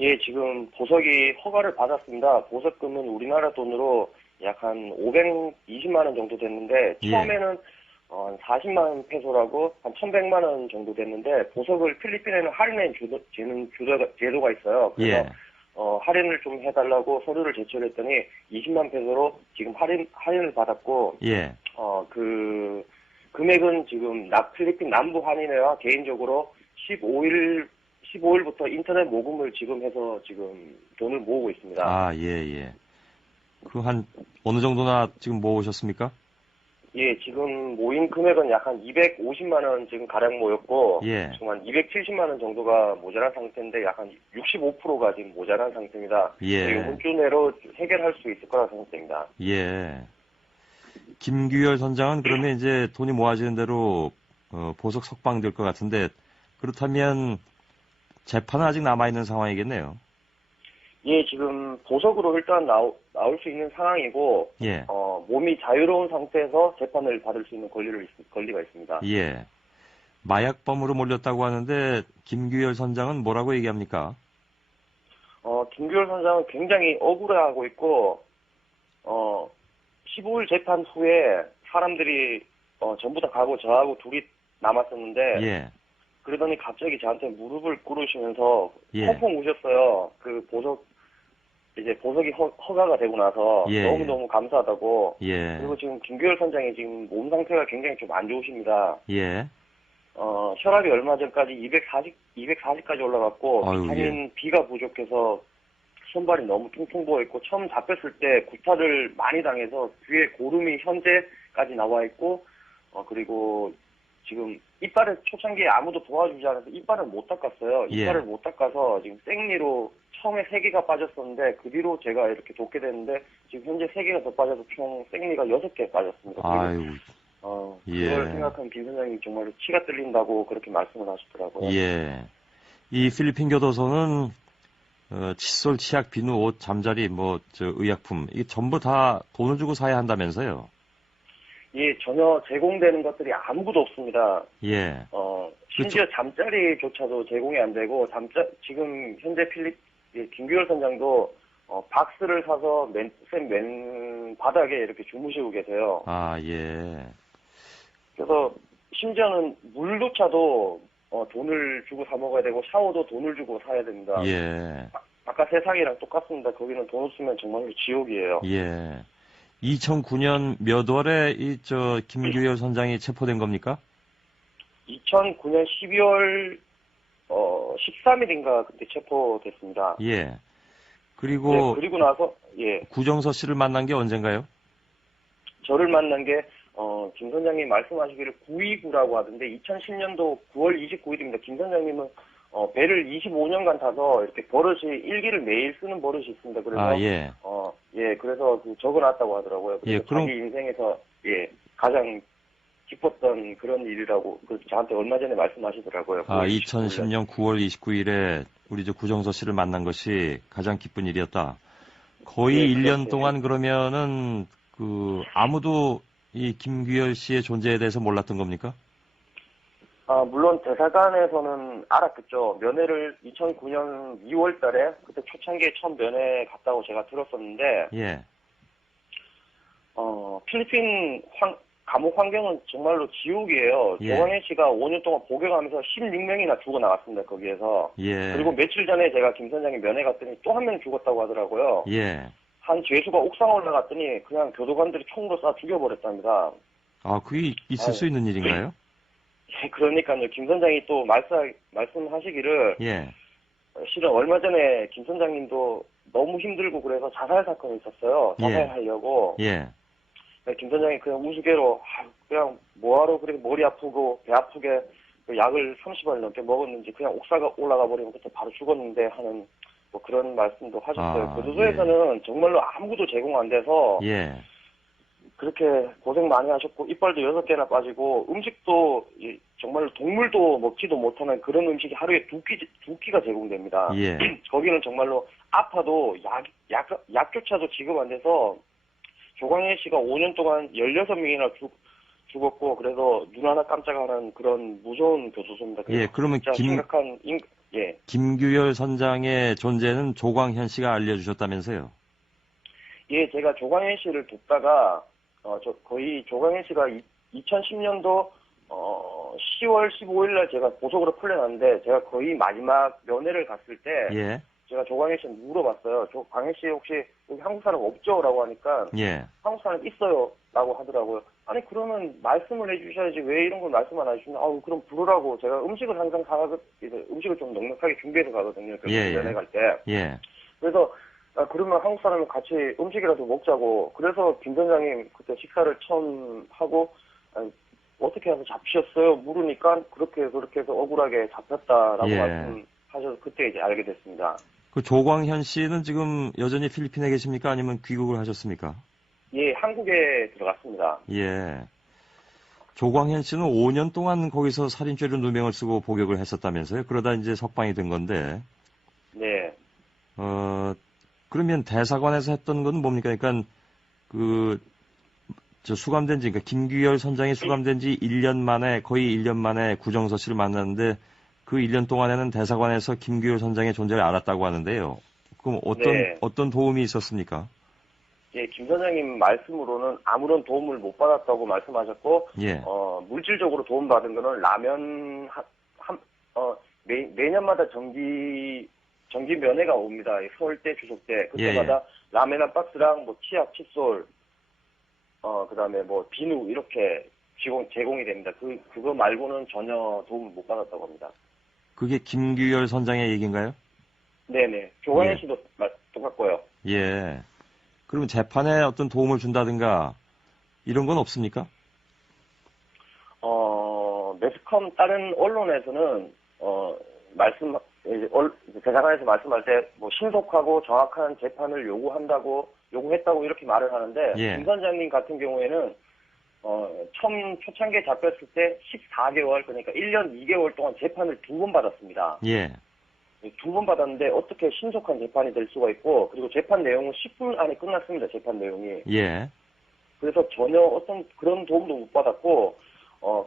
예, 지금 보석이 허가를 받았습니다. 보석금은 우리나라 돈으로 약 한 520만 원 정도 됐는데, 처음에는 40만 원 페소라고 한 1,100만 원 정도 됐는데, 보석을 필리핀에는 할인해 주는 제도가 있어요. 그래서 할인을 좀 해달라고 서류를 제출했더니 20만 페소로 지금 할인을 받았고, 그 금액은 지금 필리핀 남부 한인회와 개인적으로 15일부터 인터넷 모금을 지금 해서 지금 돈을 모으고 있습니다. 아, 예. 어느 정도나 지금 모으셨습니까? 예, 지금 모인 금액은 약 한 250만 원 지금 가량 모였고, 지금 한 270만 원 정도가 모자란 상태인데 약 한 65%가 지금 모자란 상태입니다. 이번 주 내로 해결할 수 있을 거라 생각됩니다. 예. 김규열 선장은 그러면 이제 돈이 모아지는 대로 보석 석방될 것 같은데 그렇다면 재판은 아직 남아있는 상황이겠네요. 예, 지금 보석으로 일단 나올 수 있는 상황이고, 몸이 자유로운 상태에서 재판을 받을 수 있는 권리가 있습니다. 예. 마약범으로 몰렸다고 하는데 김규열 선장은 뭐라고 얘기합니까? 김규열 선장은 굉장히 억울해하고 있고, 15일 재판 후에 사람들이 전부 다 가고 저하고 둘이 남았었는데, 그러더니 갑자기 저한테 무릎을 꿇으시면서 펑펑 우셨어요. 그 보석이 허가가 되고 나서 너무너무 감사하다고. 그리고 지금 김규열 선장이 지금 몸 상태가 굉장히 좀 안 좋으십니다. 혈압이 얼마 전까지 240까지 올라갔고, 비타민 B가 부족해서 손발이 너무 퉁퉁 부어 있고 처음 잡혔을 때 구타를 많이 당해서 귀에 고름이 현재까지 나와 있고 그리고 지금 이빨을 초창기에 아무도 도와주지 않아서 이빨을 못 닦았어요. 예. 이빨을 못 닦아서 지금 생리로 처음에 3개가 빠졌었는데 그 뒤로 제가 이렇게 돕게 됐는데 지금 현재 3개가 더 빠져서 총 생리가 6개 빠졌습니다. 아유. 예. 그걸 생각하면 김 선장님 정말로 치가 뚫린다고 그렇게 말씀을 하시더라고요. 예. 이 필리핀 교도소는 칫솔, 치약, 비누, 옷, 잠자리, 의약품 이게 전부 다 돈을 주고 사야 한다면서요? 예, 전혀 제공되는 것들이 아무것도 없습니다. 예. 심지어 잠자리조차도 제공이 안 되고 지금 현재 김규열 선장도 박스를 사서 맨 바닥에 이렇게 주무시고 계세요. 아, 예. 그래서 심지어는 물조차도 돈을 주고 사 먹어야 되고 샤워도 돈을 주고 사야 됩니다. 예. 아까 세상이랑 똑같습니다. 거기는 돈 없으면 정말로 지옥이에요. 예. 2009년 몇 월에 김규열 선장이 체포된 겁니까? 2009년 12월 13일인가 그때 체포됐습니다. 예. 그리고 그리고 나서 구정서 씨를 만난 게 언젠가요? 저를 만난 게 김 선장님 말씀하시기를 929라고 하던데 2010년도 9월 29일입니다. 김 선장님은 배를 25년간 타서 이렇게 일기를 매일 쓰는 버릇이 있습니다. 그래서 그래서 적어놨다고 하더라고요. 그래서 자기 인생에서 가장 기뻤던 그런 일이라고 저한테 얼마 전에 말씀하시더라고요. 2010년 9월 29일에 우리 구정서 씨를 만난 것이 가장 기쁜 일이었다. 거의 1년 동안 그러면은 아무도 이 김규열 씨의 존재에 대해서 몰랐던 겁니까? 물론 대사관에서는 알았겠죠. 면회를 2009년 2월 달에 그때 초창기에 처음 면회 갔다고 제가 들었었는데 필리핀 감옥 환경은 정말로 지옥이에요. 조광현 씨가 5년 동안 복역하면서 16명이나 죽어나갔습니다. 거기에서. 그리고 며칠 전에 제가 김 선장님 면회 갔더니 또 한 명 죽었다고 하더라고요. 한 죄수가 옥상 올라갔더니 그냥 교도관들이 총으로 쏴 죽여버렸답니다. 그게 있을 수 있는 일인가요? 그러니까요. 김 선장이 또 말씀하시기를 실은 얼마 전에 김 선장님도 너무 힘들고 그래서 자살 사건이 있었어요. 자살하려고. 김 선장이 그냥 우스개로 그냥 뭐하러 그렇게 머리 아프고 배 아프게 약을 30알 넘게 먹었는지 그냥 옥상 올라가 버리면 그때 바로 죽었는데 하는 그런 말씀도 하셨어요. 교도소에서는 정말로 아무것도 제공 안 돼서 그렇게 고생 많이 하셨고 이빨도 6개나 빠지고 음식도 정말로 동물도 먹지도 못하는 그런 음식이 하루에 2끼가 제공됩니다. 거기는 정말로 아파도 약조차도 지급 안 돼서 조광현 씨가 5년 동안 16명이나 죽었고 그래서 눈 하나 깜짝하는 그런 무서운 교도소입니다. 그러면 심각한 김규열 선장의 존재는 조광현 씨가 알려주셨다면서요? 제가 조광현 씨를 돕다가 거의 조광현 씨가 2010년도 10월 15일 날 제가 보석으로 풀려났는데 제가 거의 마지막 면회를 갔을 때 제가 조광현 씨한테 물어봤어요. 광현 씨 혹시 여기 한국 사람 없죠? 라고 하니까 한국 사람 있어요 라고 하더라고요. 아니 그러면 말씀을 해주셔야지 왜 이런 걸 말씀 안 해주시면 그럼 부르라고 제가 음식을 항상 음식을 좀 넉넉하게 준비해서 가거든요. 면회 갈 때. 그래서 그러면 한국 사람은 같이 음식이라도 먹자고. 그래서 김 선장님 그때 식사를 처음 하고 어떻게 해서 잡히셨어요? 물으니까 그렇게 해서 억울하게 잡혔다라고 말씀하셔서 그때 이제 알게 됐습니다. 그 조광현 씨는 지금 여전히 필리핀에 계십니까? 아니면 귀국을 하셨습니까? 한국에 들어갔습니다. 조광현 씨는 5년 동안 거기서 살인죄로 누명을 쓰고 복역을 했었다면서요? 그러다 이제 석방이 된 건데. 그러면 대사관에서 했던 건 뭡니까? 그러니까 수감된 지, 그러니까 김규열 선장이 수감된 지 1년 만에, 거의 1년 만에 구정서 씨를 만났는데 그 1년 동안에는 대사관에서 김규열 선장의 존재를 알았다고 하는데요. 그럼 어떤 도움이 있었습니까? 김 선장님 말씀으로는 아무런 도움을 못 받았다고 말씀하셨고, 물질적으로 도움받은 거는 라면 매년마다 정기 면회가 옵니다. 서울대, 주속대. 그때마다 라면 한 박스랑 치약, 칫솔, 그다음에 비누 이렇게 제공이 됩니다. 그거 말고는 전혀 도움을 못 받았다고 합니다. 그게 김규열 선장의 얘기인가요? 네네. 조광현 씨도 예. 그럼 재판에 어떤 도움을 준다든가 이런 건 없습니까? 매스컴 다른 언론에서는 대사관에서 말씀할 때 뭐 신속하고 정확한 재판을 요구했다고 이렇게 말을 하는데 예. 김 선장님 같은 경우에는 처음 초창기에 잡혔을 때 14개월 그러니까 1년 2개월 동안 재판을 2번 받았습니다. 예. 2번 받았는데 어떻게 신속한 재판이 될 수가 있고 그리고 재판 내용은 10분 안에 끝났습니다. 재판 내용이. 예. 그래서 전혀 어떤 그런 도움도 못 받았고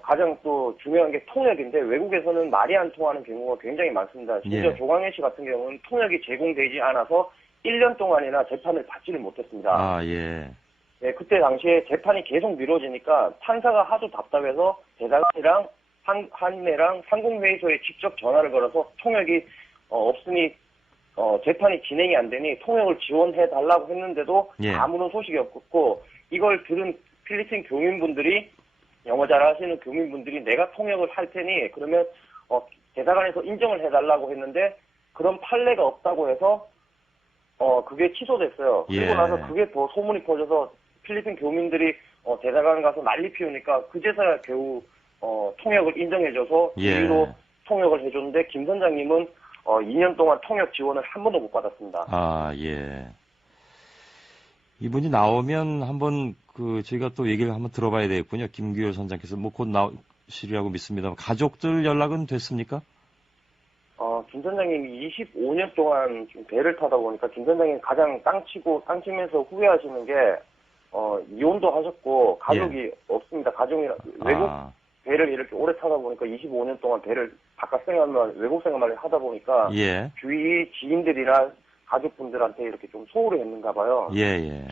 가장 또 중요한 게 통역인데 외국에서는 말이 안 통하는 경우가 굉장히 많습니다. 심지어 예. 조광현 씨 같은 경우는 통역이 제공되지 않아서 1년 동안이나 재판을 받지를 못했습니다. 아, 예. 네, 그때 당시에 재판이 계속 미뤄지니까 판사가 하도 답답해서 대사관이랑 한인회랑 상공회의소에 직접 전화를 걸어서 통역이 없으니 재판이 진행이 안 되니 통역을 지원해 달라고 했는데도 예. 아무런 소식이 없었고 이걸 들은 필리핀 교민분들이 영어 잘하시는 교민분들이 내가 통역을 할 테니 그러면 대사관에서 인정을 해달라고 했는데 그런 판례가 없다고 해서 그게 취소됐어요. 그리고 예. 나서 그게 더 소문이 퍼져서 필리핀 교민들이 대사관 가서 난리 피우니까 그제서야 겨우 통역을 인정해줘서 그 예. 이후로 통역을 해줬는데 김 선장님은 2년 동안 통역 지원을 한 번도 못 받았습니다. 아, 예. 이분이 나오면 한번 저희가 또 얘기를 한번 들어봐야 되겠군요. 김규열 선장께서 뭐 곧 나오시리라고 믿습니다. 가족들 연락은 됐습니까? 김 선장님이 25년 동안 좀 배를 타다 보니까 김 선장님 가장 땅 치면서 후회하시는 게 이혼도 하셨고 가족이 없습니다. 가족이랑 외국 배를 이렇게 오래 타다 보니까 25년 동안 배를 바깥 생활만 외국 생활만 하다 보니까 예. 주위 지인들이나 가족분들한테 이렇게 좀 소홀히 했는가 봐요. 예, 예.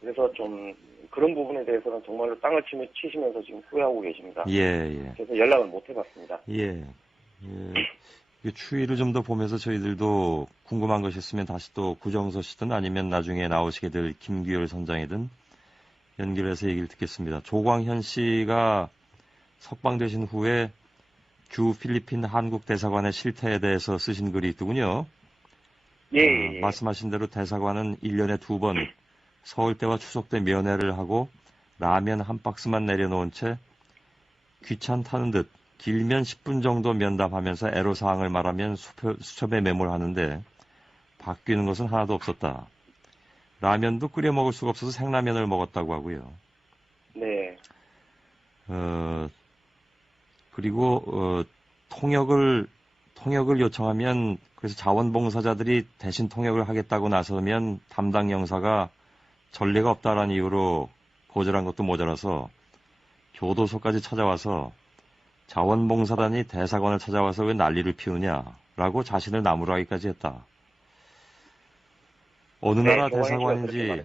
그래서 좀 그런 부분에 대해서는 정말로 땅을 치시면서 지금 후회하고 계십니다. 예, 예. 그래서 연락을 못 해봤습니다. 예. 예. 추이를 좀 더 보면서 저희들도 궁금한 것이 있으면 다시 또 구정서 씨든 아니면 나중에 나오시게 될 김규열 선장이든 연결해서 얘기를 듣겠습니다. 조광현 씨가 석방되신 후에 주 필리핀 한국 대사관의 실태에 대해서 쓰신 글이 있더군요. 예. 말씀하신 대로 대사관은 1년에 2번 서울 때와 추석 때 면회를 하고 라면 한 박스만 내려놓은 채 귀찮다는 듯 길면 10분 정도 면담하면서 애로사항을 말하면 수첩에 메모를 하는데 바뀌는 것은 하나도 없었다. 라면도 끓여 먹을 수가 없어서 생라면을 먹었다고 하고요. 네. 그리고 통역을 요청하면 그래서 자원봉사자들이 대신 통역을 하겠다고 나서면 담당 영사가 전례가 없다라는 이유로 거절한 것도 모자라서 교도소까지 찾아와서 자원봉사단이 대사관을 찾아와서 왜 난리를 피우냐라고 자신을 나무라기까지 했다. 어느 나라 대사관인지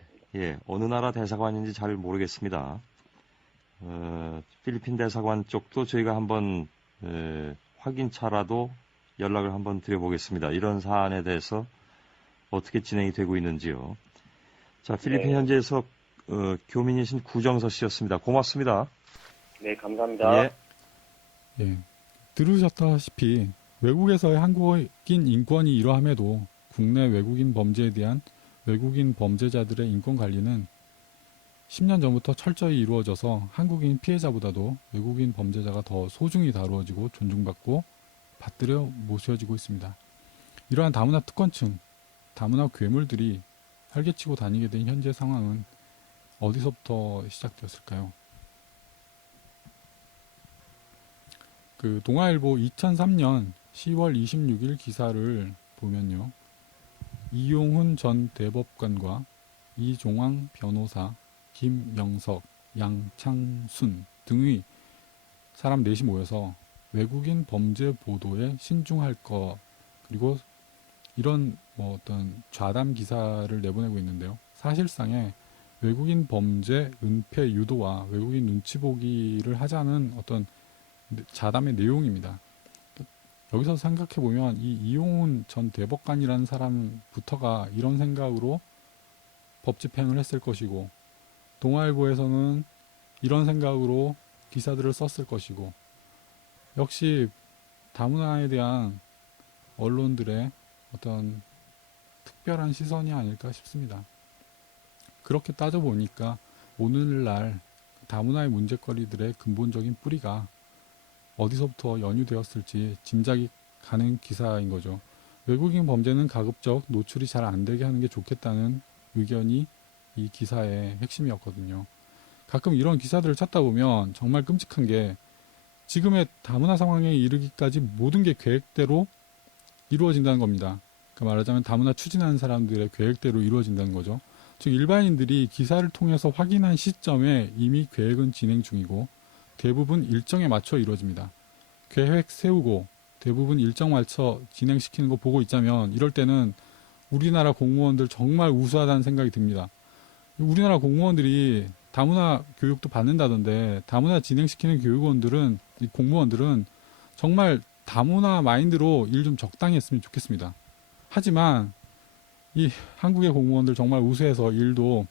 어느 나라 대사관인지 잘 모르겠습니다. 필리핀 대사관 쪽도 저희가 한번 확인차라도 연락을 한번 드려보겠습니다. 이런 사안에 대해서 어떻게 진행이 되고 있는지요. 자, 필리핀 현지에서 교민이신 구정서 씨였습니다. 고맙습니다. 네, 감사합니다. 예. 들으셨다시피 외국에서의 한국인 인권이 이러함에도 국내 외국인 범죄에 대한 외국인 범죄자들의 인권 관리는 10년 전부터 철저히 이루어져서 한국인 피해자보다도 외국인 범죄자가 더 소중히 다루어지고 존중받고 받들여 모셔지고 있습니다. 이러한 다문화 특권층, 다문화 괴물들이 활개치고 다니게 된 현재 상황은 어디서부터 시작되었을까요? 동아일보 2003년 10월 26일 기사를 보면요. 이용훈 전 대법관과 이종황 변호사, 김명석, 양창순 등의 사람 넷이 모여서 외국인 범죄 보도에 신중할 것, 그리고 이런 어떤 좌담 기사를 내보내고 있는데요. 사실상의 외국인 범죄 은폐 유도와 외국인 눈치 보기를 하자는 어떤 자담의 내용입니다. 여기서 생각해 보면 이 이용훈 전 대법관이라는 사람부터가 이런 생각으로 법 집행을 했을 것이고, 동아일보에서는 이런 생각으로 기사들을 썼을 것이고, 역시 다문화에 대한 언론들의 어떤 특별한 시선이 아닐까 싶습니다. 그렇게 따져보니까 오늘날 다문화의 문제거리들의 근본적인 뿌리가 어디서부터 연유되었을지 짐작이 가는 기사인 거죠. 외국인 범죄는 가급적 노출이 잘 안 되게 하는 게 좋겠다는 의견이 이 기사의 핵심이었거든요. 가끔 이런 기사들을 찾다 보면 정말 끔찍한 게 지금의 다문화 상황에 이르기까지 모든 게 계획대로 이루어진다는 겁니다. 그러니까 말하자면 다문화 추진하는 사람들의 계획대로 이루어진다는 거죠. 즉 일반인들이 기사를 통해서 확인한 시점에 이미 계획은 진행 중이고 대부분 일정에 맞춰 이루어집니다. 계획 세우고 대부분 일정 맞춰 진행시키는 거 보고 있자면 이럴 때는 우리나라 공무원들 정말 우수하다는 생각이 듭니다. 우리나라 공무원들이 다문화 교육도 받는다던데 다문화 진행시키는 공무원들은 정말 다문화 마인드로 일 좀 적당히 했으면 좋겠습니다. 하지만 이 한국의 공무원들 정말 우수해서 일도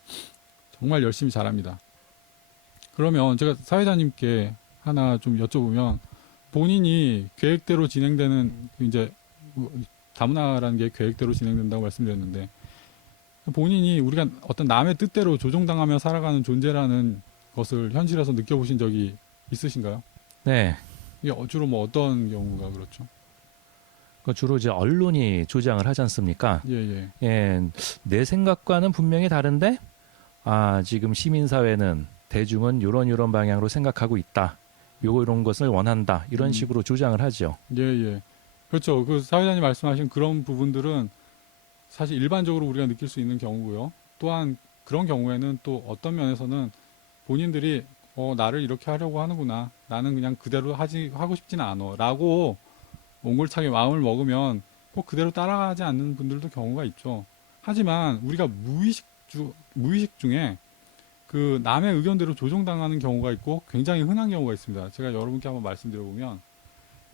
정말 열심히 잘합니다. 그러면 제가 사회자님께 하나 좀 여쭤보면 본인이 계획대로 진행되는 이제 다문화라는 게 계획대로 진행된다고 말씀드렸는데 본인이 우리가 어떤 남의 뜻대로 조종당하며 살아가는 존재라는 것을 현실에서 느껴보신 적이 있으신가요? 네. 이게 주로 뭐 어떤 경우가 그렇죠? 주로 이제 언론이 조장을 하지 않습니까? 예, 내 생각과는 분명히 다른데, 지금 시민사회는, 대중은 이런 방향으로 생각하고 있다. 이런 것을 원한다. 이런 식으로 조장을 하죠. 그렇죠. 그 사회자님 말씀하신 그런 부분들은 사실 일반적으로 우리가 느낄 수 있는 경우고요. 또한 그런 경우에는 또 어떤 면에서는 본인들이 나를 이렇게 하려고 하는구나. 나는 그냥 그대로 하고 싶지는 않아. 라고 옹골차게 마음을 먹으면 꼭 그대로 따라가지 않는 분들도 경우가 있죠. 하지만 우리가 무의식 중에 그 남의 의견대로 조종당하는 경우가 있고 굉장히 흔한 경우가 있습니다. 제가 여러분께 한번 말씀드려보면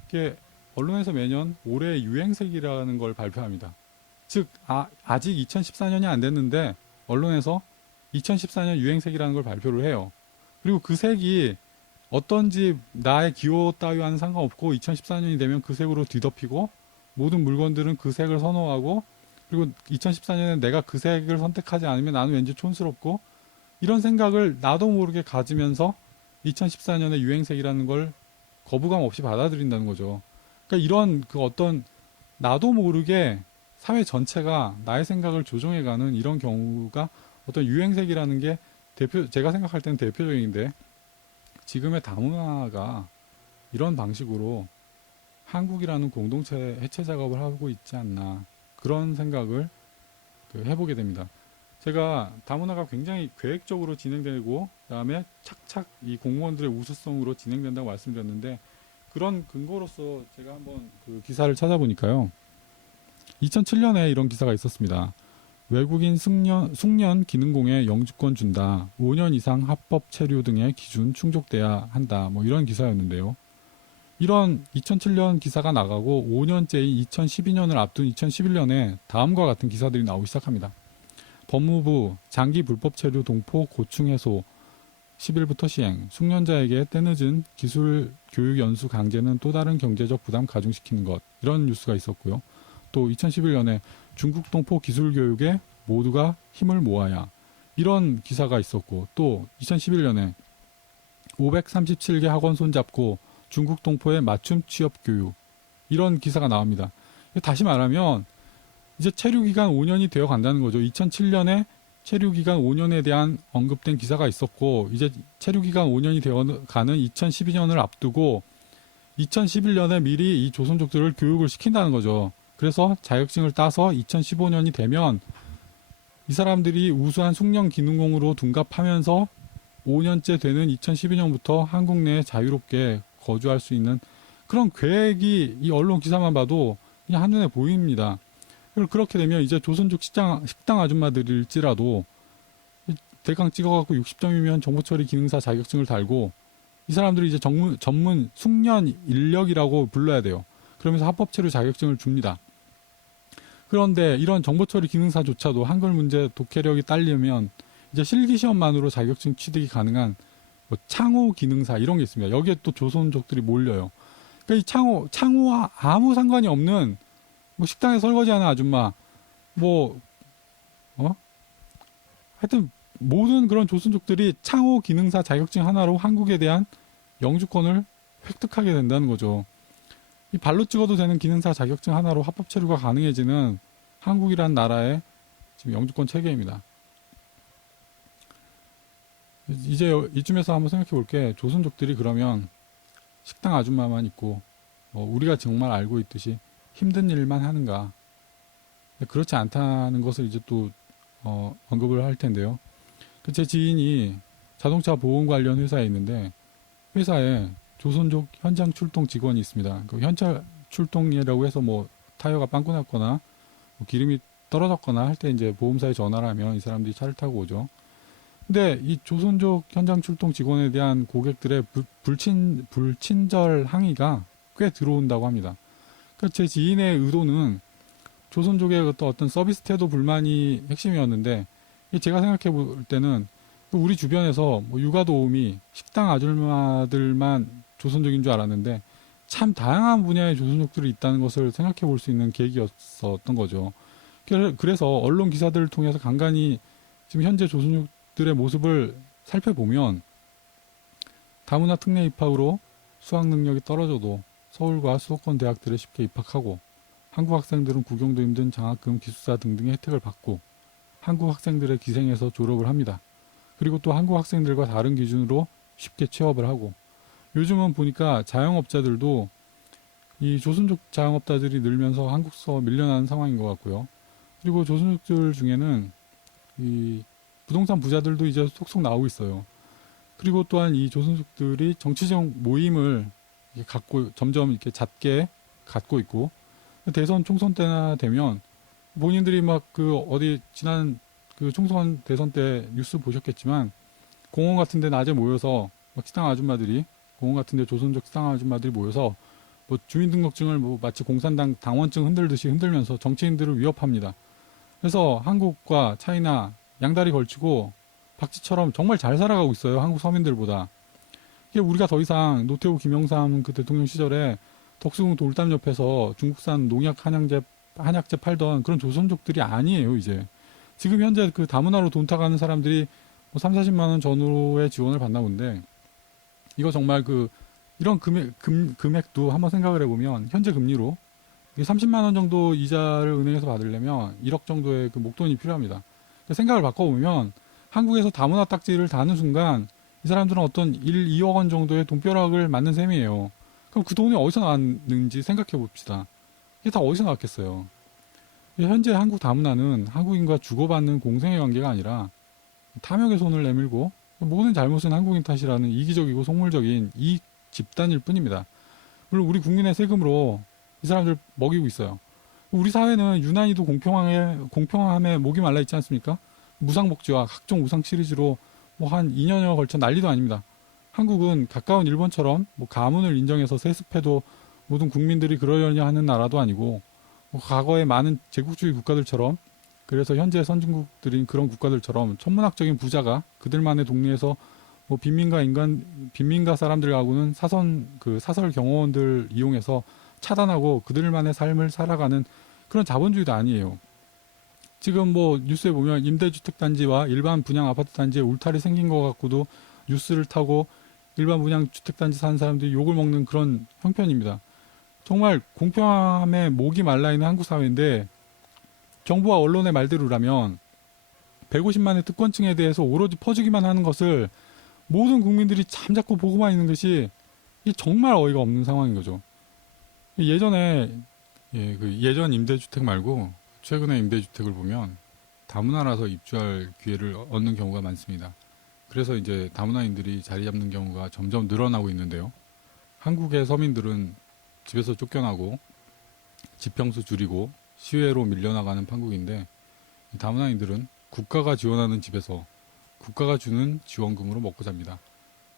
이게 언론에서 매년 올해 유행색이라는 걸 발표합니다. 즉 아직 2014년이 안 됐는데 언론에서 2014년 유행색이라는 걸 발표를 해요. 그리고 그 색이 어떤지 나의 기호 따위와는 상관없고 2014년이 되면 그 색으로 뒤덮이고 모든 물건들은 그 색을 선호하고 그리고 2014년에 내가 그 색을 선택하지 않으면 나는 왠지 촌스럽고 이런 생각을 나도 모르게 가지면서 2014년의 유행색이라는 걸 거부감 없이 받아들인다는 거죠. 그러니까 이런 그 어떤 나도 모르게 사회 전체가 나의 생각을 조종해가는 이런 경우가 어떤 유행색이라는 게 제가 생각할 때는 대표적인데 지금의 다문화가 이런 방식으로 한국이라는 공동체 해체 작업을 하고 있지 않나 그런 생각을 해보게 됩니다. 제가 다문화가 굉장히 계획적으로 진행되고 그다음에 착착 이 공무원들의 우수성으로 진행된다고 말씀드렸는데 그런 근거로서 제가 한번 그 기사를 찾아보니까요. 2007년에 이런 기사가 있었습니다. 외국인 숙련 기능공에 영주권 준다. 5년 이상 합법 체류 등의 기준 충족돼야 한다. 뭐 이런 기사였는데요. 이런 2007년 기사가 나가고 5년째인 2012년을 앞둔 2011년에 다음과 같은 기사들이 나오기 시작합니다. 법무부 장기 불법 체류 동포 고충 해소 10일부터 시행. 숙련자에게 때늦은 기술 교육 연수 강제는 또 다른 경제적 부담 가중시키는 것. 이런 뉴스가 있었고요. 또 2011년에 중국 동포 기술 교육에 모두가 힘을 모아야 이런 기사가 있었고 또 2011년에 537개 학원 손잡고 중국 동포의 맞춤 취업 교육 이런 기사가 나옵니다. 다시 말하면 이제 체류기간 5년이 되어 간다는 거죠. 2007년에 체류기간 5년에 대한 언급된 기사가 있었고 이제 체류기간 5년이 되어 가는 2012년을 앞두고 2011년에 미리 이 조선족들을 교육을 시킨다는 거죠. 그래서 자격증을 따서 2015년이 되면 이 사람들이 우수한 숙련 기능공으로 둔갑하면서 5년째 되는 2012년부터 한국 내에 자유롭게 거주할 수 있는 그런 계획이 이 언론 기사만 봐도 그냥 한눈에 보입니다. 그렇게 되면 이제 조선족 식당 아줌마들일지라도 대강 찍어갖고 60점이면 정보처리 기능사 자격증을 달고 이 사람들이 이제 전문 숙련 인력이라고 불러야 돼요. 그러면서 합법체류 자격증을 줍니다. 그런데 이런 정보처리 기능사조차도 한글 문제 독해력이 딸리면 이제 실기시험만으로 자격증 취득이 가능한 뭐 창호 기능사 이런 게 있습니다. 여기에 또 조선족들이 몰려요. 그러니까 이 창호와 아무 상관이 없는 뭐 식당에 설거지하는 아줌마, 뭐 하여튼 모든 그런 조선족들이 창호 기능사 자격증 하나로 한국에 대한 영주권을 획득하게 된다는 거죠. 이 발로 찍어도 되는 기능사 자격증 하나로 합법 체류가 가능해지는 한국이란 나라의 지금 영주권 체계입니다. 이제 이쯤에서 한번 생각해 볼게. 조선족들이 그러면 식당 아줌마만 있고 우리가 정말 알고 있듯이 힘든 일만 하는가? 그렇지 않다는 것을 이제 또 언급을 할 텐데요. 제 지인이 자동차 보험 관련 회사에 있는데 회사에 조선족 현장 출동 직원이 있습니다. 그 현장 출동이라고 해서 뭐 타이어가 빵꾸 났거나 뭐 기름이 떨어졌거나 할 때 이제 보험사에 전화를 하면 이 사람들이 차를 타고 오죠. 근데 이 조선족 현장 출동 직원에 대한 고객들의 불친절 항의가 꽤 들어온다고 합니다. 그러니까 제 지인의 의도는 조선족의 어떤 서비스 태도 불만이 핵심이었는데 제가 생각해 볼 때는 우리 주변에서 뭐 육아 도우미, 식당 아줌마들만 조선족인 줄 알았는데 참 다양한 분야의 조선족들이 있다는 것을 생각해 볼 수 있는 계기였었던 거죠. 그래서 언론 기사들을 통해서 간간히 지금 현재 조선족들의 모습을 살펴보면 다문화 특례 입학으로 수학 능력이 떨어져도 서울과 수도권 대학들에 쉽게 입학하고 한국 학생들은 구경도 힘든 장학금, 기숙사 등등의 혜택을 받고 한국 학생들의 기생에서 졸업을 합니다. 그리고 또 한국 학생들과 다른 기준으로 쉽게 취업을 하고 요즘은 보니까 자영업자들도 이 조선족 자영업자들이 늘면서 한국서 밀려나는 상황인 것 같고요. 그리고 조선족들 중에는 이 부동산 부자들도 이제 속속 나오고 있어요. 그리고 또한 이 조선족들이 정치적 모임을 갖고 점점 이렇게 잦게 갖고 있고 대선 총선 때나 되면 본인들이 막 어디 지난 총선 대선 때 뉴스 보셨겠지만 공원 같은 데 낮에 모여서 막 식당 아줌마들이 공원 같은 데 조선족 식당 아줌마들이 모여서 뭐 주민등록증을 뭐 마치 공산당 당원증 흔들듯이 흔들면서 정치인들을 위협합니다. 그래서 한국과 차이나 양다리 걸치고 박쥐처럼 정말 잘 살아가고 있어요. 한국 서민들보다. 이게 우리가 더 이상 노태우 김영삼 그 대통령 시절에 덕수궁 돌담 옆에서 중국산 농약 한약재 팔던 그런 조선족들이 아니에요, 이제. 지금 현재 그 다문화로 돈 타가는 사람들이 뭐 3, 40만 원 전후의 지원을 받나 본데, 이거 정말 이런 금액도 한번 생각을 해보면, 현재 금리로 30만 원 정도 이자를 은행에서 받으려면 1억 정도의 그 목돈이 필요합니다. 생각을 바꿔보면, 한국에서 다문화 딱지를 다는 순간, 이 사람들은 어떤 1, 2억 원 정도의 돈벼락을 맞는 셈이에요. 그럼 그 돈이 어디서 나왔는지 생각해 봅시다. 이게 다 어디서 나왔겠어요? 현재 한국 다문화는 한국인과 주고받는 공생의 관계가 아니라 탐욕의 손을 내밀고 모든 잘못은 한국인 탓이라는 이기적이고 속물적인 이익 집단일 뿐입니다. 물론 우리 국민의 세금으로 이 사람들 먹이고 있어요. 우리 사회는 유난히도 공평함에 목이 말라 있지 않습니까? 무상복지와 각종 무상 시리즈로 뭐 한 2년여 걸쳐 난리도 아닙니다. 한국은 가까운 일본처럼 뭐 가문을 인정해서 세습해도 모든 국민들이 그러려니 하는 나라도 아니고, 뭐 과거의 많은 제국주의 국가들처럼, 그래서 현재 선진국들인 그런 국가들처럼 천문학적인 부자가 그들만의 동네에서 뭐 빈민가 사람들하고는 사설 경호원들 이용해서 차단하고 그들만의 삶을 살아가는 그런 자본주의도 아니에요. 지금 뭐 뉴스에 보면 임대주택 단지와 일반 분양 아파트 단지에 울타리 생긴 것 같고도 뉴스를 타고 일반 분양 주택 단지 사는 사람들이 욕을 먹는 그런 형편입니다. 정말 공평함에 목이 말라 있는 한국 사회인데, 정부와 언론의 말대로라면 150만의 특권층에 대해서 오로지 퍼주기만 하는 것을 모든 국민들이 잠자코 보고만 있는 것이 이게 정말 어이가 없는 상황인 거죠. 예전에 예전 임대주택 말고 최근의 임대주택을 보면 다문화라서 입주할 기회를 얻는 경우가 많습니다. 그래서 이제 다문화인들이 자리 잡는 경우가 점점 늘어나고 있는데요. 한국의 서민들은 집에서 쫓겨나고 집평수 줄이고 시외로 밀려나가는 판국인데, 다문화인들은 국가가 지원하는 집에서 국가가 주는 지원금으로 먹고 삽니다.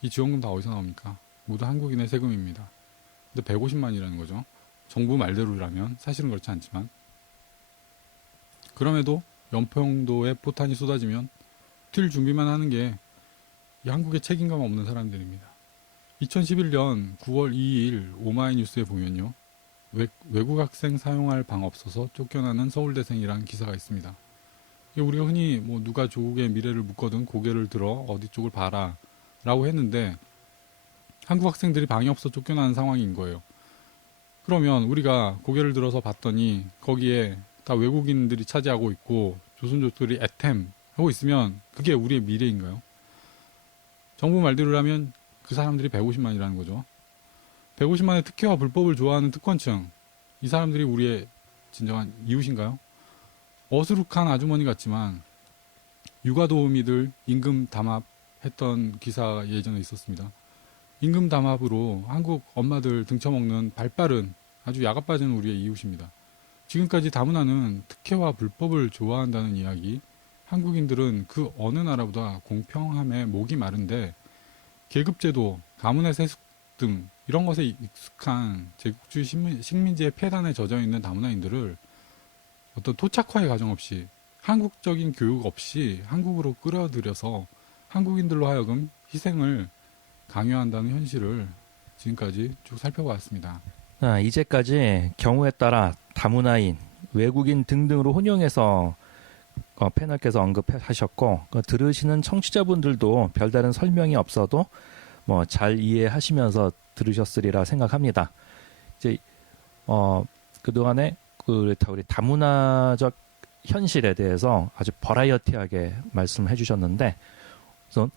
이 지원금 다 어디서 나옵니까? 모두 한국인의 세금입니다. 근데 150만이라는 거죠. 정부 말대로라면, 사실은 그렇지 않지만. 그럼에도 연평도에 포탄이 쏟아지면 튈 준비만 하는 게 이 한국의 책임감 없는 사람들입니다. 2011년 9월 2일 오마이뉴스에 보면요, 외국 학생 사용할 방 없어서 쫓겨나는 서울대생이라는 기사가 있습니다. 우리가 흔히 뭐 누가 조국의 미래를 묻거든 고개를 들어 어디 쪽을 봐라 라고 했는데 한국 학생들이 방이 없어 쫓겨나는 상황인 거예요. 그러면 우리가 고개를 들어서 봤더니 거기에 다 외국인들이 차지하고 있고 조선족들이 애템하고 있으면 그게 우리의 미래인가요? 정부 말대로 하면 그 사람들이 150만이라는 거죠. 150만의 특혜와 불법을 좋아하는 특권층, 이 사람들이 우리의 진정한 이웃인가요? 어수룩한 아주머니 같지만 육아 도우미들 임금 담합했던 기사가 예전에 있었습니다. 임금 담합으로 한국 엄마들 등쳐먹는 발빠른 아주 야가 빠진 우리의 이웃입니다. 지금까지 다문화는 특혜와 불법을 좋아한다는 이야기, 한국인들은 그 어느 나라보다 공평함에 목이 마른데 계급제도, 가문의 세습 등 이런 것에 익숙한 제국주의 식민지의 폐단에 젖어있는 다문화인들을 어떤 토착화의 과정 없이 한국적인 교육 없이 한국으로 끌어들여서 한국인들로 하여금 희생을 강요한다는 현실을 지금까지 쭉 살펴봤습니다. 이제까지 경우에 따라 다문화인, 외국인 등등으로 혼용해서 패널께서 언급하셨고 들으시는 청취자분들도 별다른 설명이 없어도 뭐 잘 이해하시면서 들으셨으리라 생각합니다. 이제 그동안에 우리 다문화적 현실에 대해서 아주 버라이어티하게 말씀해 주셨는데 우선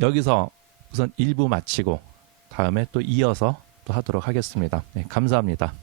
여기서 우선 1부 마치고 다음에 또 이어서 또 하도록 하겠습니다. 네, 감사합니다.